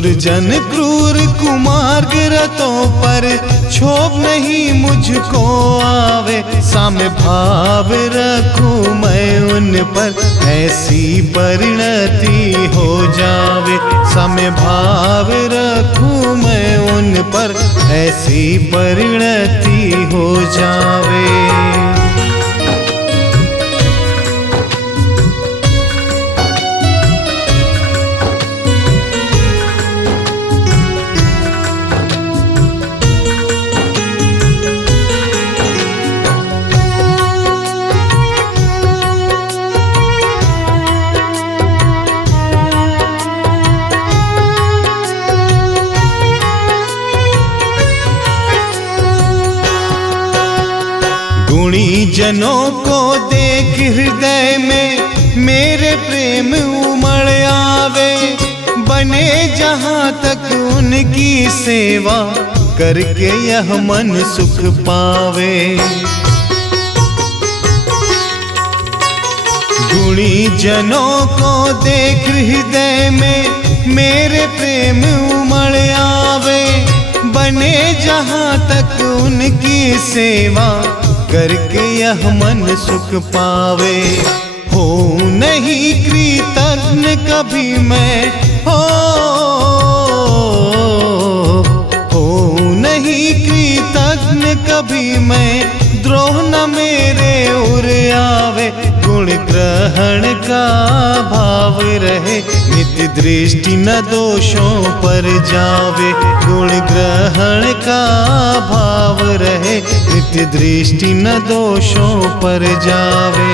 दुर्जन क्रूर कुमार्ग रतों पर क्षोभ नहीं मुझको आवे। साम्य भाव रखूं मैं उन पर, ऐसी परिणति हो जावे। साम्य भाव रखूं मैं उन पर, ऐसी परिणति हो जावे। गुणी जनों को देख हृदय में मेरे प्रेम उमड़ आवे। बने जहाँ तक उनकी सेवा, करके यह मन सुख पावे। गुणी जनों को देख हृदय में मेरे प्रेम उमड़ आवे। बने जहाँ तक उनकी सेवा, करके यह मन सुख पावे। हो नहीं कृतज्ञ कभी मैं, हो नहीं कृतज्ञ कभी मैं, द्रोह न मेरे उर आवे। गुण ग्रहण का भाव रहे, नित्य दृष्टि न दोषों पर जावे। गुण ग्रहण का भाव रहे, नित्य दृष्टि न दोषों पर जावे।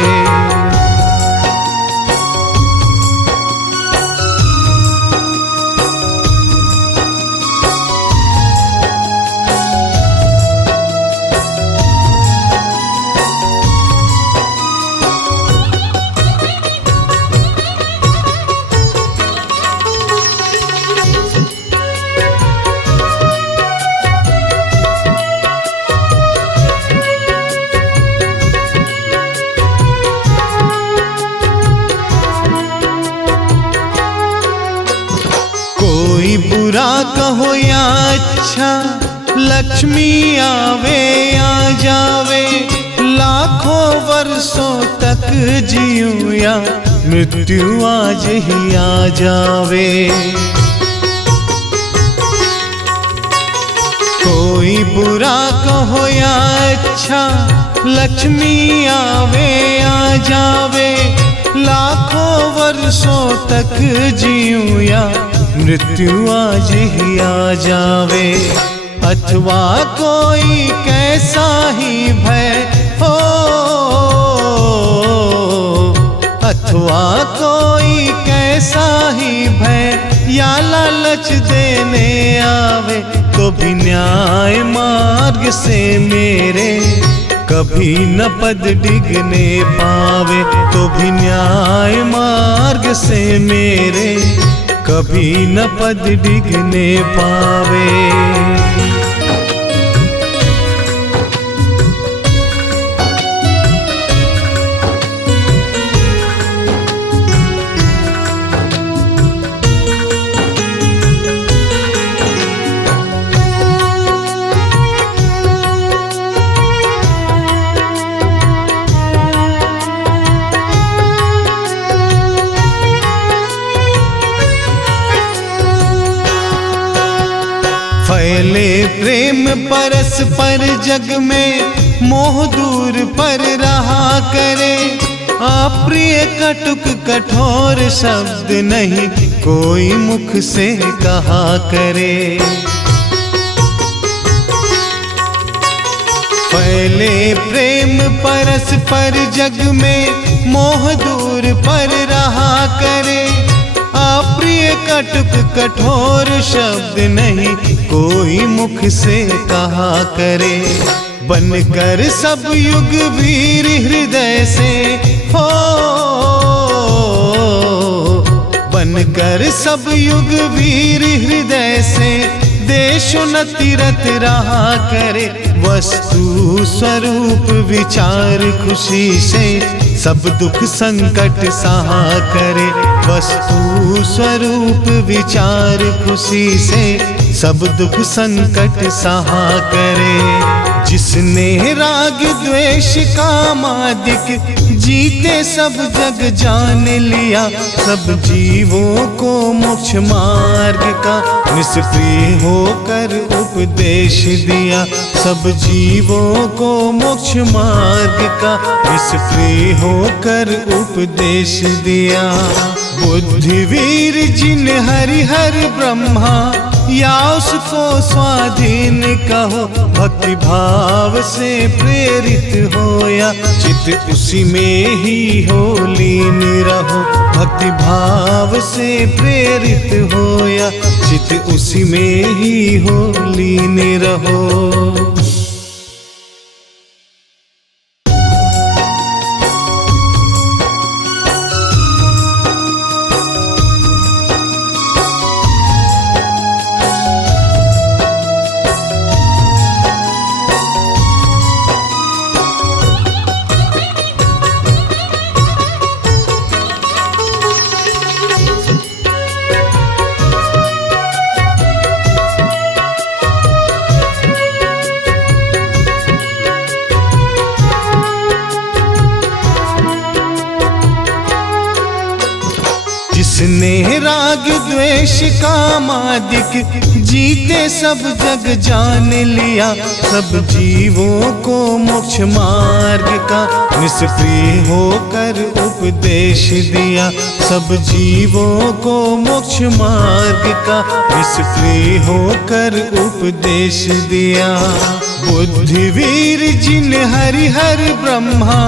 कोई बुरा कहो या अच्छा, लक्ष्मी आवे या जावे। लाखों वर्षों तक जीऊं या मृत्यु आज ही आ जावे। कोई बुरा कहो या अच्छा, लक्ष्मी आवे या जावे। लाखों वर्षों तक जीऊं या मृत्यु आज ही आ जावे। अथवा कोई कैसा ही भय हो, अथवा कोई कैसा ही भय या लालच देने आवे। तो भी न्याय मार्ग से मेरे कभी न पद डिगने पावे। तो भी न्याय मार्ग से मेरे कभी न पद डिगने पावे। फैले प्रेम परस्पर जग में, मोह दूर पर रहा करे। अप्रिय कटुक कठोर शब्द नहीं कोई मुख से कहा करे। फैले प्रेम परस्पर जग में, मोह दूर पर रहा करे। अप्रिय कटुक कठोर शब्द नहीं कोई मुख से कहा करे। बनकर सब युग वीर हृदय से हो, बनकर सब युग वीर हृदय से देशोन्नति रत रहा करे। वस्तु स्वरूप विचार खुशी से सब दुख संकट सहा करे। वस्तु स्वरूप विचार खुशी से सब दुख संकट सहा करे। जिसने राग द्वेष कामादिक जीते सब जग जान लिया, सब जीवों को मोक्ष मार्ग का निष्प्रिय होकर उपदेश दिया। सब जीवों को मोक्ष मार्ग का निष्प्रिय होकर उपदेश दिया। बुद्धिवीर जिन हरिहर ब्रह्मा या उसको स्वाधीन कहो, भक्ति भाव से प्रेरित होया चित उसी में ही हो लीन रहो। भक्ति भाव से प्रेरित होया चित उसी में ही हो लीन रहो। जिसने राग द्वेष कामादिक जीते सब जग जान लिया, सब जीवों को मोक्ष मार्ग का निष्प्रिय होकर उपदेश दिया। सब जीवों को मोक्ष मार्ग का निष्प्रिय होकर उपदेश दिया। बुद्धिवीर जिन हरिहर ब्रह्मा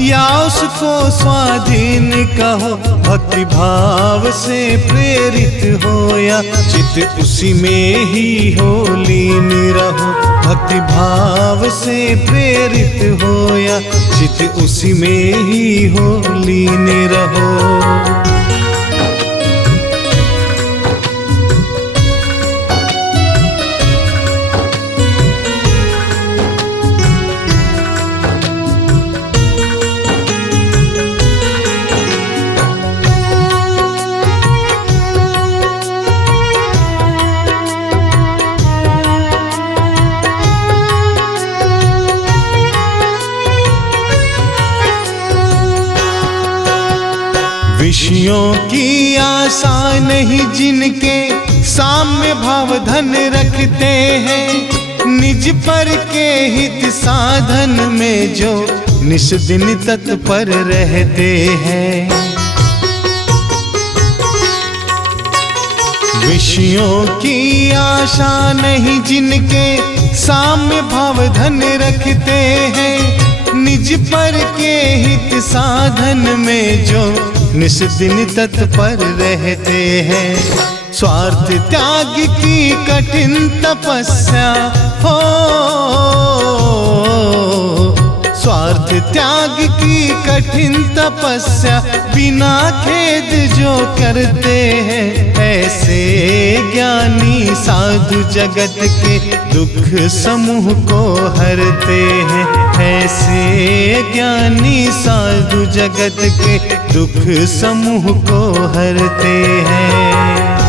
या उसको स्वाधीन कहो, भक्ति भाव से प्रेरित होया चित उसी में ही हो लीन रहो। भक्ति भाव से प्रेरित होया चित उसी में ही हो लीन रहो। विषयों की आशा नहीं जिनके साम्य भाव धन रखते हैं, निज पर के हित साधन में जो निस दिन तत्पर रहते हैं। विषयों की आशा नहीं जिनके साम्य भाव धन रखते हैं, निज पर के हित साधन में जो निस दिन तत्पर रहते हैं। स्वार्थ त्याग की कठिन तपस्या हो, स्वार्थ त्याग की कठिन तपस्या बिना खेद जो करते हैं, ऐसे ज्ञानी साधु जगत के दुख समूह को हरते हैं। ऐसे ज्ञानी साधु जगत के दुख समूह को हरते हैं।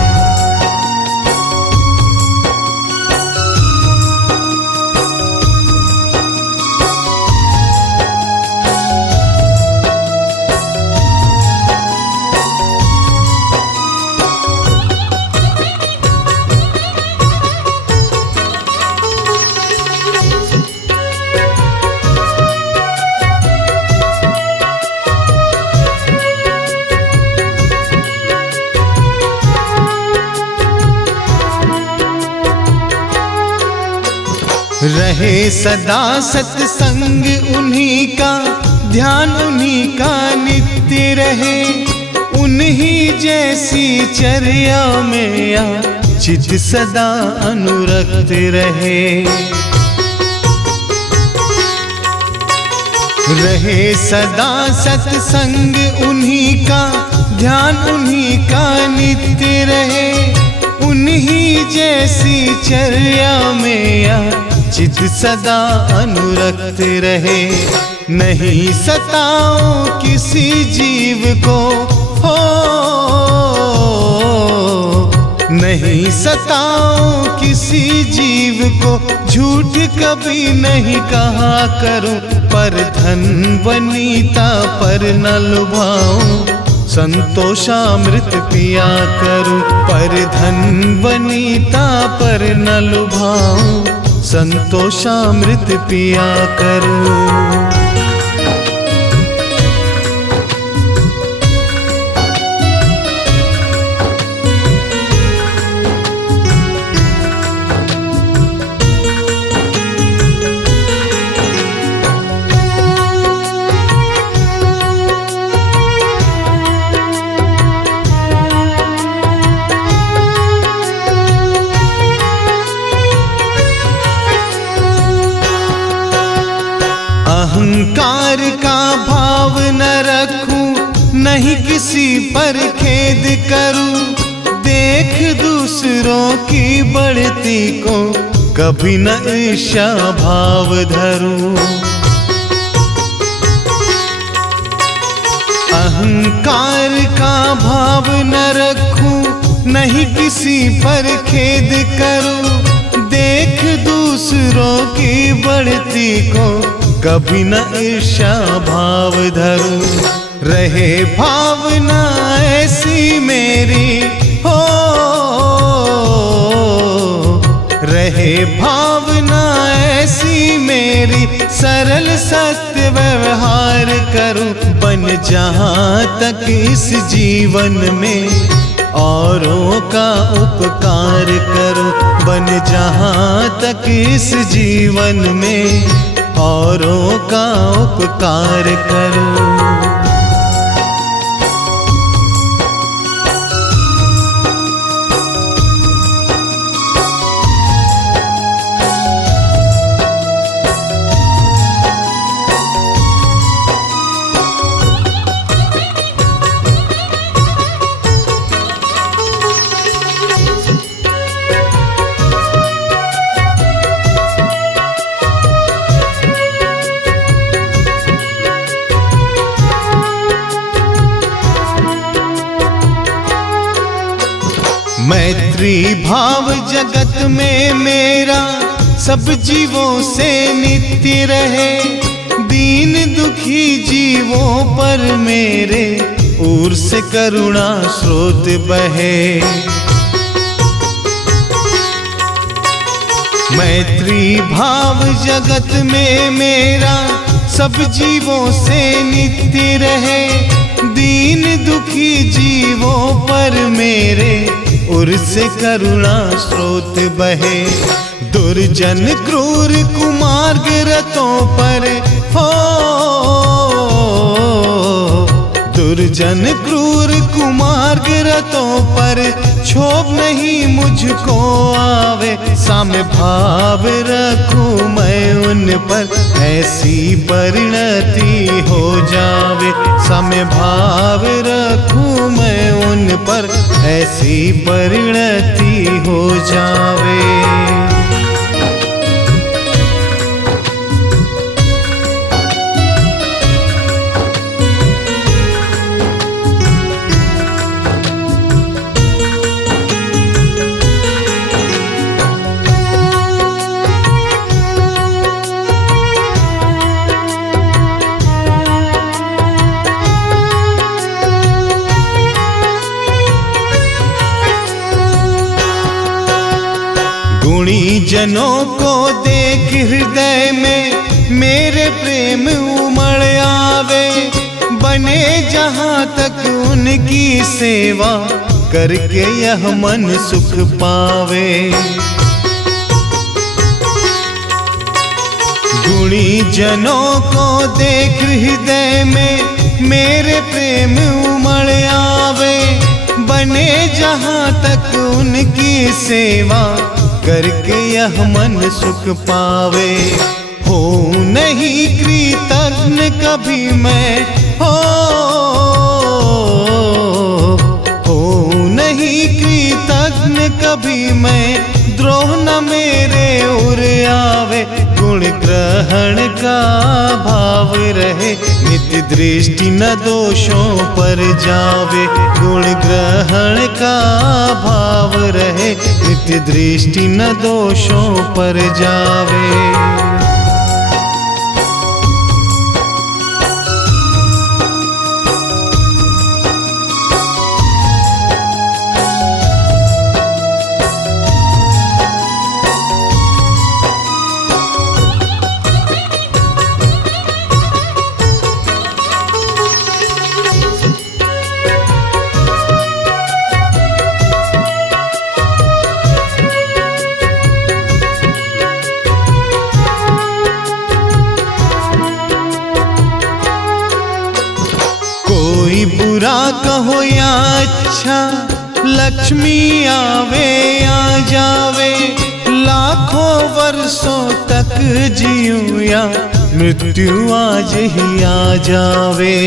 रहे सदा सत्संग उन्हीं का, ध्यान उन्हीं का नित्य रहे। उन्हीं जैसी चर्या में या चित सदा अनुरक्त रहे। रहे सदा सत्संग उन्हीं का, ध्यान उन्हीं का नित्य रहे। उन्हीं जैसी चर्या में या चित सदा अनुरक्त रहे। नहीं सताओ किसी जीव को, हो नहीं सताओ किसी जीव को, झूठ कभी नहीं कहा करूं, पर धन वनीता पर न लुभाऊं, संतोषामृत पिया करूं, पर धन वनीता पर न लुभाऊं, संतोषामृत पिया करूं। अहंकार का भाव न रखूं, नहीं किसी पर खेद करूं, देख दूसरों की बढ़ती को कभी न ईर्ष्या भाव धरूं। अहंकार का भाव न रखूं, नहीं किसी पर खेद करूं, देख दूसरों की बढ़ती को कभी न ईर्ष्या भाव धरूं। रहे भावना ऐसी मेरी, हो रहे भावना ऐसी मेरी, सरल सत्य व्यवहार करूं, बन जहां तक इस जीवन में औरों का उपकार करूं, बन जहां तक इस जीवन में औरों का उपकार करूं। मैत्री भाव जगत में मेरा सब जीवों से नित्य रहे, दीन दुखी जीवों पर मेरे ओर से करुणा स्रोत बहे। मैत्री भाव जगत में मेरा सब जीवों से नित्य रहे, दीन दुखी जीवों पर मेरे उर से करुणा स्रोत बहे। दुर्जन क्रूर कुमार्ग रतों पर, हो दुर्जन क्रूर कुमार्ग रतों पर क्षोभ नहीं मुझको आवे, साम्य भाव रखूं मैं उन पर, ऐसी परिणति हो जावे, साम्य भाव रखूं मैं उन पर, ऐसी परिणति हो जावे। गुणी जनों को देख हृदय में मेरे प्रेम उमड़ आवे, बने जहां तक उनकी सेवा करके यह मन सुख पावे। गुणी जनों को देख हृदय में मेरे प्रेम उमड़ आवे, बने जहां तक उनकी सेवा करके यह मन सुख पावे। हो नहीं कृतज्ञ कभी मैं, हो नहीं कृतज्ञ कभी मैं, द्रोह न मेरे उर आवे। गुण ग्रहण का भाव रहे, नित्य दृष्टि न दोषों पर जावे। गुण ग्रहण का भाव रहे, नित्य दृष्टि न दोषों पर जावे। कोई बुरा कहो या अच्छा, लक्ष्मी आवे या जावे। लाखों वर्षों तक जीऊं या मृत्यु आज ही आ जावे।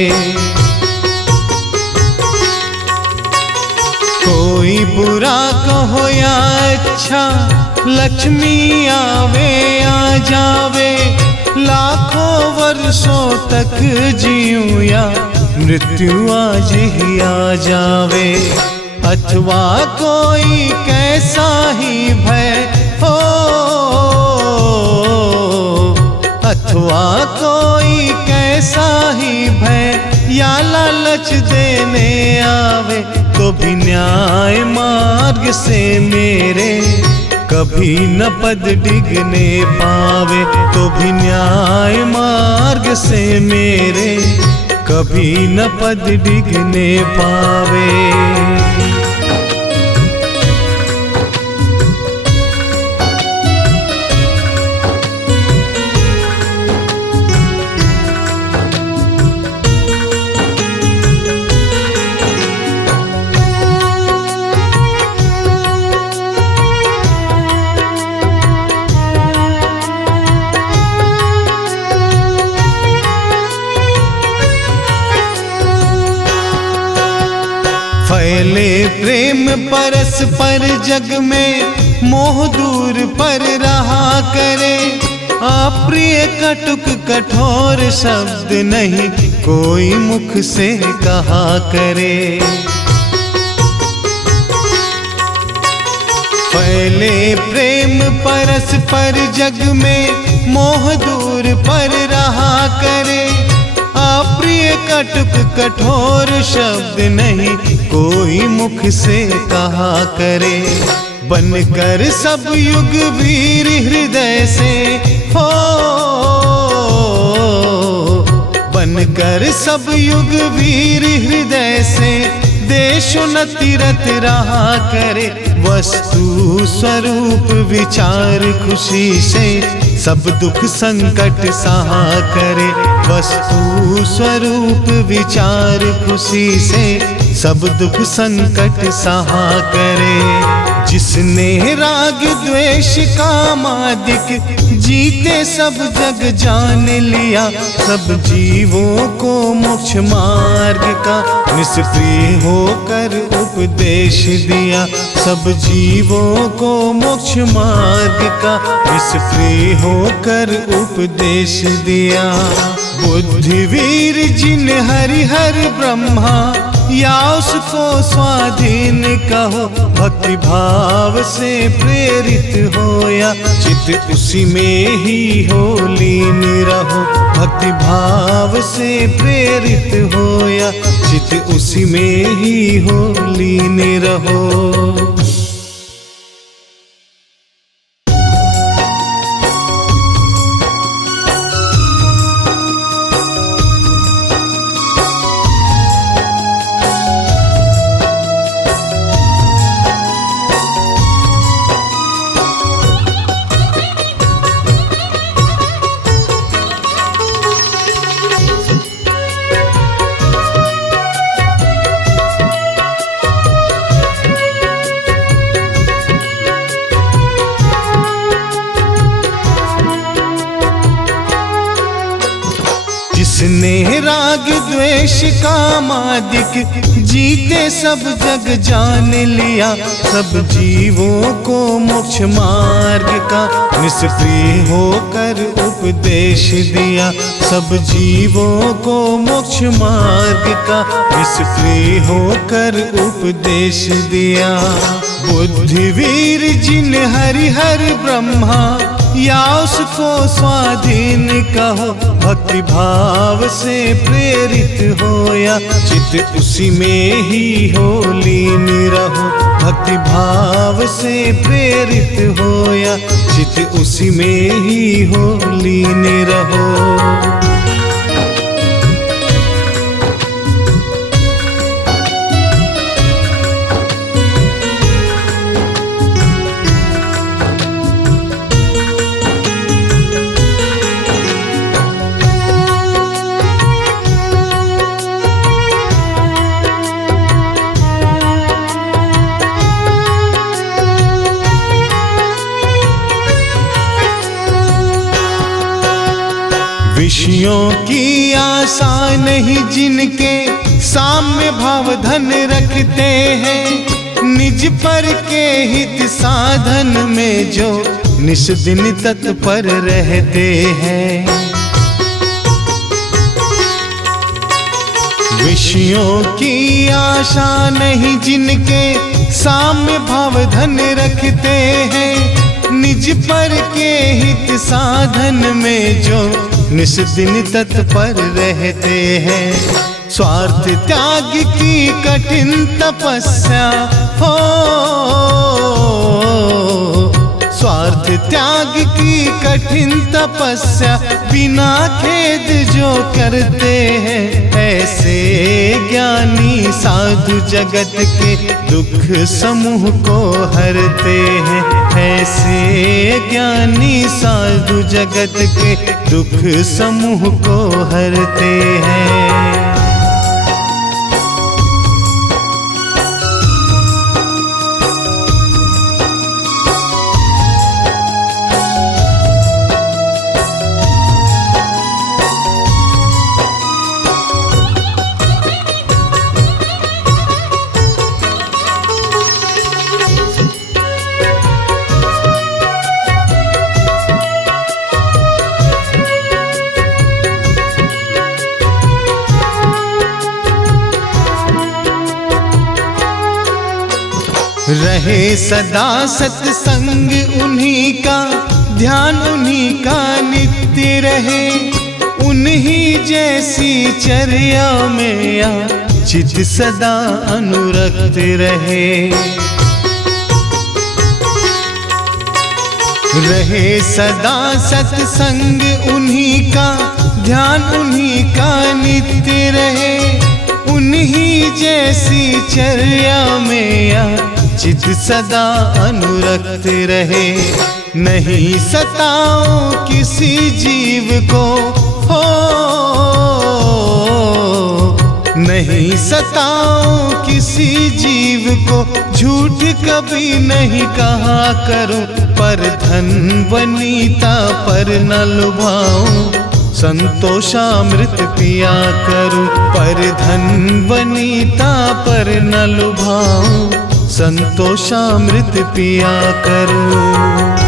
कोई बुरा कहो या अच्छा, लक्ष्मी आवे या जावे। लाखों वर्षों तक जीऊं या मृत्यु आज ही आ जावे। अथवा कोई कैसा ही भय हो, अथवा कोई कैसा ही भय या लालच देने आवे, तो भी न्याय मार्ग से मेरे कभी न पद डिगने पावे। तो भी न्याय मार्ग से मेरे कभी न पद डिगने पावे। फैले प्रेम परस्पर जग में, मोह दूर पर रहा करे। अप्रिय कटुक कठोर शब्द नहीं कोई मुख से कहा करे। फैले प्रेम परस्पर जग में, मोह दूर पर रहा करे। अप्रिय कटुक कठोर शब्द नहीं कोई मुख से कहा करे। बनकर सब युग वीर हृदय से हो, बनकर सब युग वीर हृदय से देशोन्नति रत रहा करे। वस्तु स्वरूप विचार खुशी से सब दुख संकट सहा करे। वस्तु स्वरूप विचार खुशी से सब दुख संकट सहा करे। जिसने राग द्वेष कामादिक जीते सब जग जान लिया, सब जीवों को मोक्ष मार्ग का निष्प्रिय होकर उपदेश दिया। सब जीवों को मोक्ष मार्ग का निष्प्रिय होकर उपदेश दिया। बुद्धिवीर जिन हरिहर ब्रह्मा या उसको स्वाधीन कहो, भक्ति भाव से प्रेरित हो या चित उसी में ही हो लीन रहो। भक्ति भाव से प्रेरित हो या चित उसी में ही हो लीन रहो। जिसने राग द्वेष कामादिक जीते सब जग जान लिया, सब जीवों को मोक्ष मार्ग का निष्प्रिय होकर उपदेश दिया। सब जीवों को मोक्ष मार्ग का निष्प्रिय होकर उपदेश दिया। बुद्धिवीर जिन हरिहर ब्रह्मा या उसको स्वाधीन कहो, भक्ति भाव से प्रेरित होया, चित उसी में ही हो लीन रहो। भक्ति भाव से प्रेरित होया, चित उसी में ही हो लीन रहो। विषयों की आशा नहीं जिनके साम्य भाव धन रखते हैं, निज पर के हित साधन में जो निस दिन तत्पर रहते हैं। विषयों की आशा नहीं जिनके साम्य भाव धन रखते हैं, निज पर के हित साधन में जो निस दिन तत्पर रहते हैं। स्वार्थ त्याग की कठिन तपस्या हो, स्वार्थ त्याग की कठिन तपस्या बिना खेद जो करते हैं, ऐसे ज्ञानी साधु जगत के दुख समूह को हरते हैं। ऐसे ज्ञानी साधु जगत के दुख समूह को हरते हैं। रहे सदा सत्संग उन्हीं का, ध्यान उन्हीं का नित्य रहे, उन्हीं जैसी चर्या में या चित सदा अनुरक्त रहे। रहे सदा सत्संग उन्हीं का, ध्यान उन्हीं का नित्य रहे, उन्हीं जैसी चर्या में या चित सदा अनुरक्त रहे। नहीं सताओ किसी जीव को हो, नहीं सताओ किसी जीव को, झूठ कभी नहीं कहा करो, पर धन वनीता पर न लुभाऊं, संतोषामृत पिया करूं। पर धन वनीता पर न लुभाऊं, संतोषामृत पिया करूं।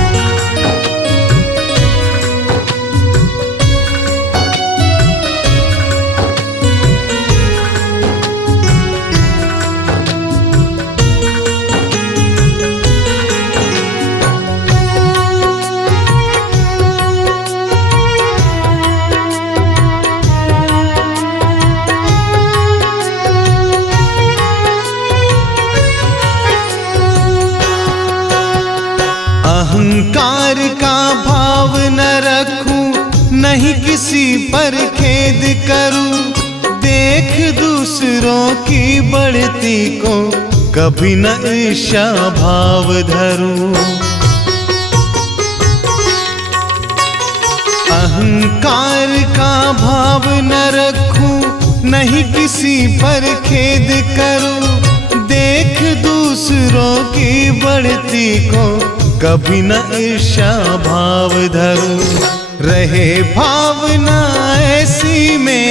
अहंकार का भाव न रखूं, नहीं किसी पर खेद करूं, देख दूसरों की बढ़ती को कभी न ईर्ष्या भाव धरूं। अहंकार का भाव न रखूं, नहीं किसी पर खेद करूं, देख दूसरों की बढ़ती को कभी न ईर्ष्या भाव धरूं। रहे भावना ऐसी में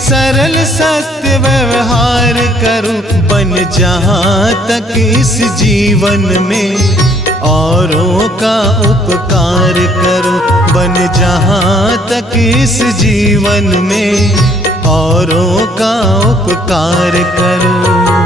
सरल सत्य व्यवहार करूं, बन जहाँ तक इस जीवन में औरों का उपकार करूं, बन जहाँ तक इस जीवन में औरों का उपकार करूं।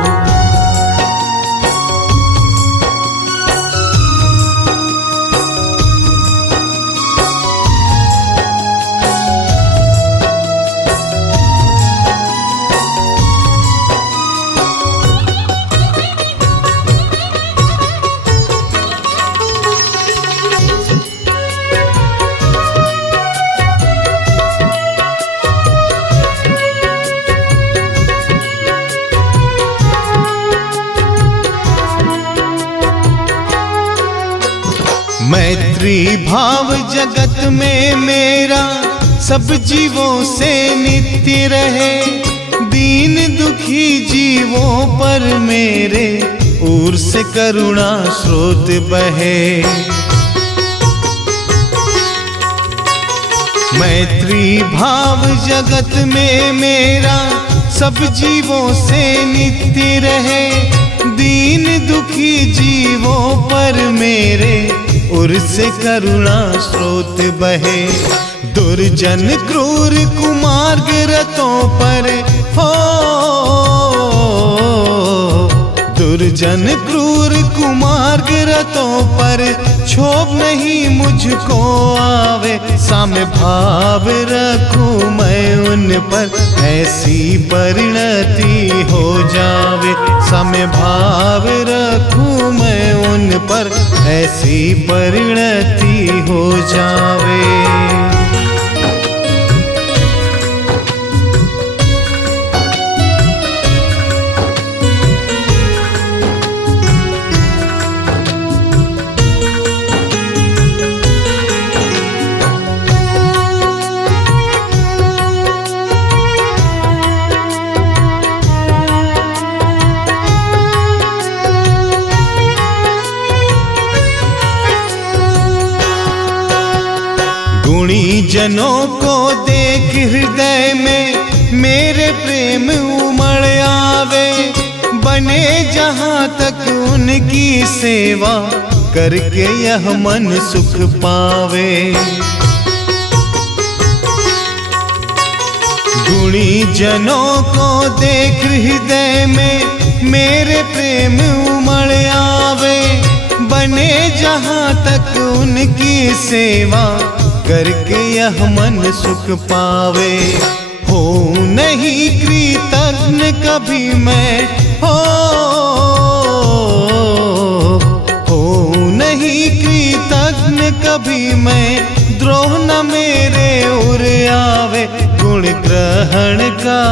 मैत्री भाव जगत में मेरा सब जीवों से नित्य रहे, दीन दुखी जीवों पर मेरे ओर से करुणा स्रोत बहे। मैत्री भाव जगत में मेरा सब जीवों से नित्य रहे, दीन दुखी जीवों पर मेरे उर से करुणा स्रोत बहे। दुर्जन क्रूर कुमार्ग रतों पर हो, दुर्जन क्रूर कुमार्ग रतों पर क्षोभ नहीं मुझको आवे, साम्य भाव रखूं मैं उन पर ऐसी परिणति हो जावे, साम्य भाव रखूं मैं उन पर ऐसी परिणति हो जावे। गुणी जनों को देख हृदय में मेरे प्रेम उमड़ आवे, बने जहाँ तक उनकी सेवा करके यह मन सुख पावे। गुणी जनों को देख हृदय में मेरे प्रेम उमड़ आवे, बने जहाँ तक उनकी सेवा करके यह मन सुख पावे। हो नहीं कृतज्ञ कभी मैं, हो नहीं कृतज्ञ कभी मैं, द्रोह न मेरे उर आवे। गुण ग्रहण का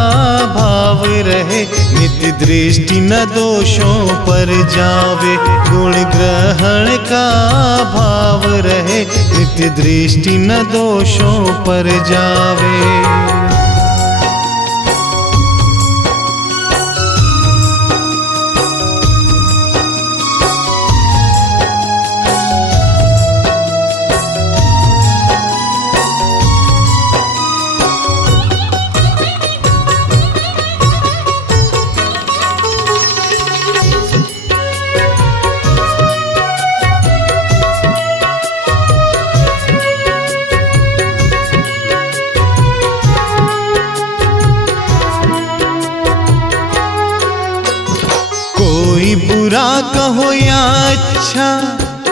भाव रहे, नित्य दृष्टि न दोषों पर जावे। गुण ग्रहण का भाव रहे, नित्य दृष्टि न दोषों पर जावे। कोई बुरा कहो या अच्छा,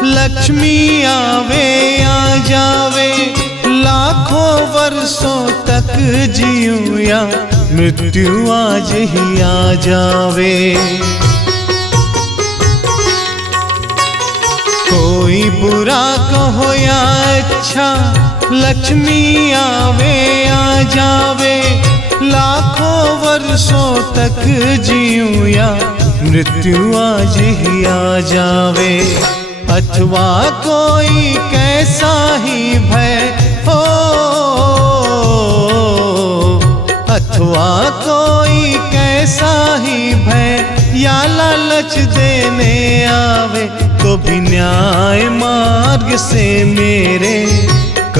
लक्ष्मी आवे या जावे, लाखों वर्षों तक जीऊं या मृत्यु आज ही आ जावे। कोई बुरा कहो या अच्छा, लक्ष्मी आवे या जावे, लाखों वर्षों तक जीऊं या मृत्यु आज ही आ जावे। अथवा कोई कैसा ही भय हो, अथवा कोई कैसा ही भय या लालच देने आवे, तो भी न्याय मार्ग से मेरे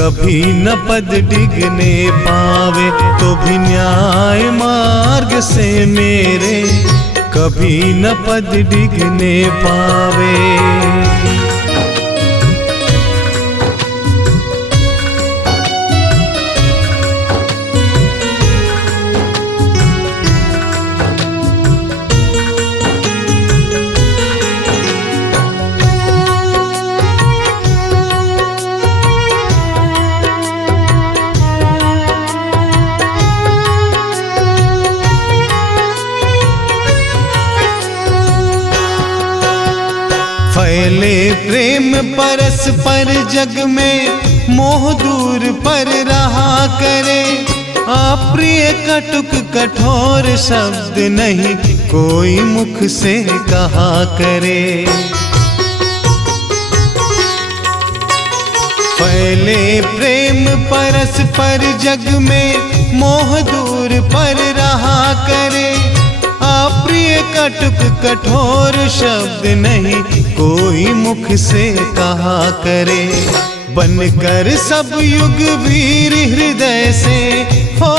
कभी न पद डिगने पावे, तो भी न्याय मार्ग से मेरे कभी न पद डिगने पावे। फैले प्रेम परस्पर जग में, मोह दूर पर रहा करे। अप्रिय कटुक कठोर शब्द नहीं कोई मुख से कहा करे। फैले प्रेम परस्पर जग में, मोह दूर पर रहा करे। अप्रिय कटुक कठोर शब्द नहीं कोई मुख से कहा करे। बनकर सब युग वीर हृदय से हो,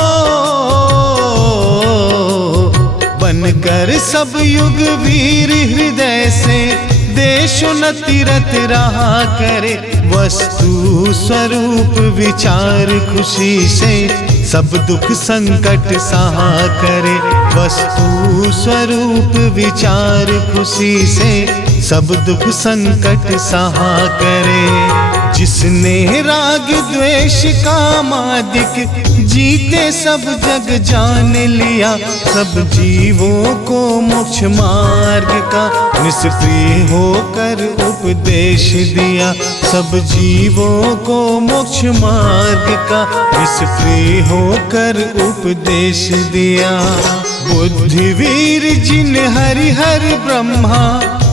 बनकर सब युग वीर हृदय से, देश उन्नति रत रहा करे। वस्तु स्वरूप विचार खुशी से, सब दुख संकट सहा करे। वस्तु स्वरूप विचार खुशी से, सब दुख संकट सहा करे। जिसने राग द्वेष कामादिक जीते सब जग जान लिया, सब जीवों को मोक्ष मार्ग का निष्प्रिय होकर उपदेश दिया। सब जीवों को मोक्ष मार्ग का निष्प्रिय होकर उपदेश दिया। बुद्धिवीर जिन हरि हर ब्रह्मा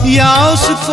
या उसको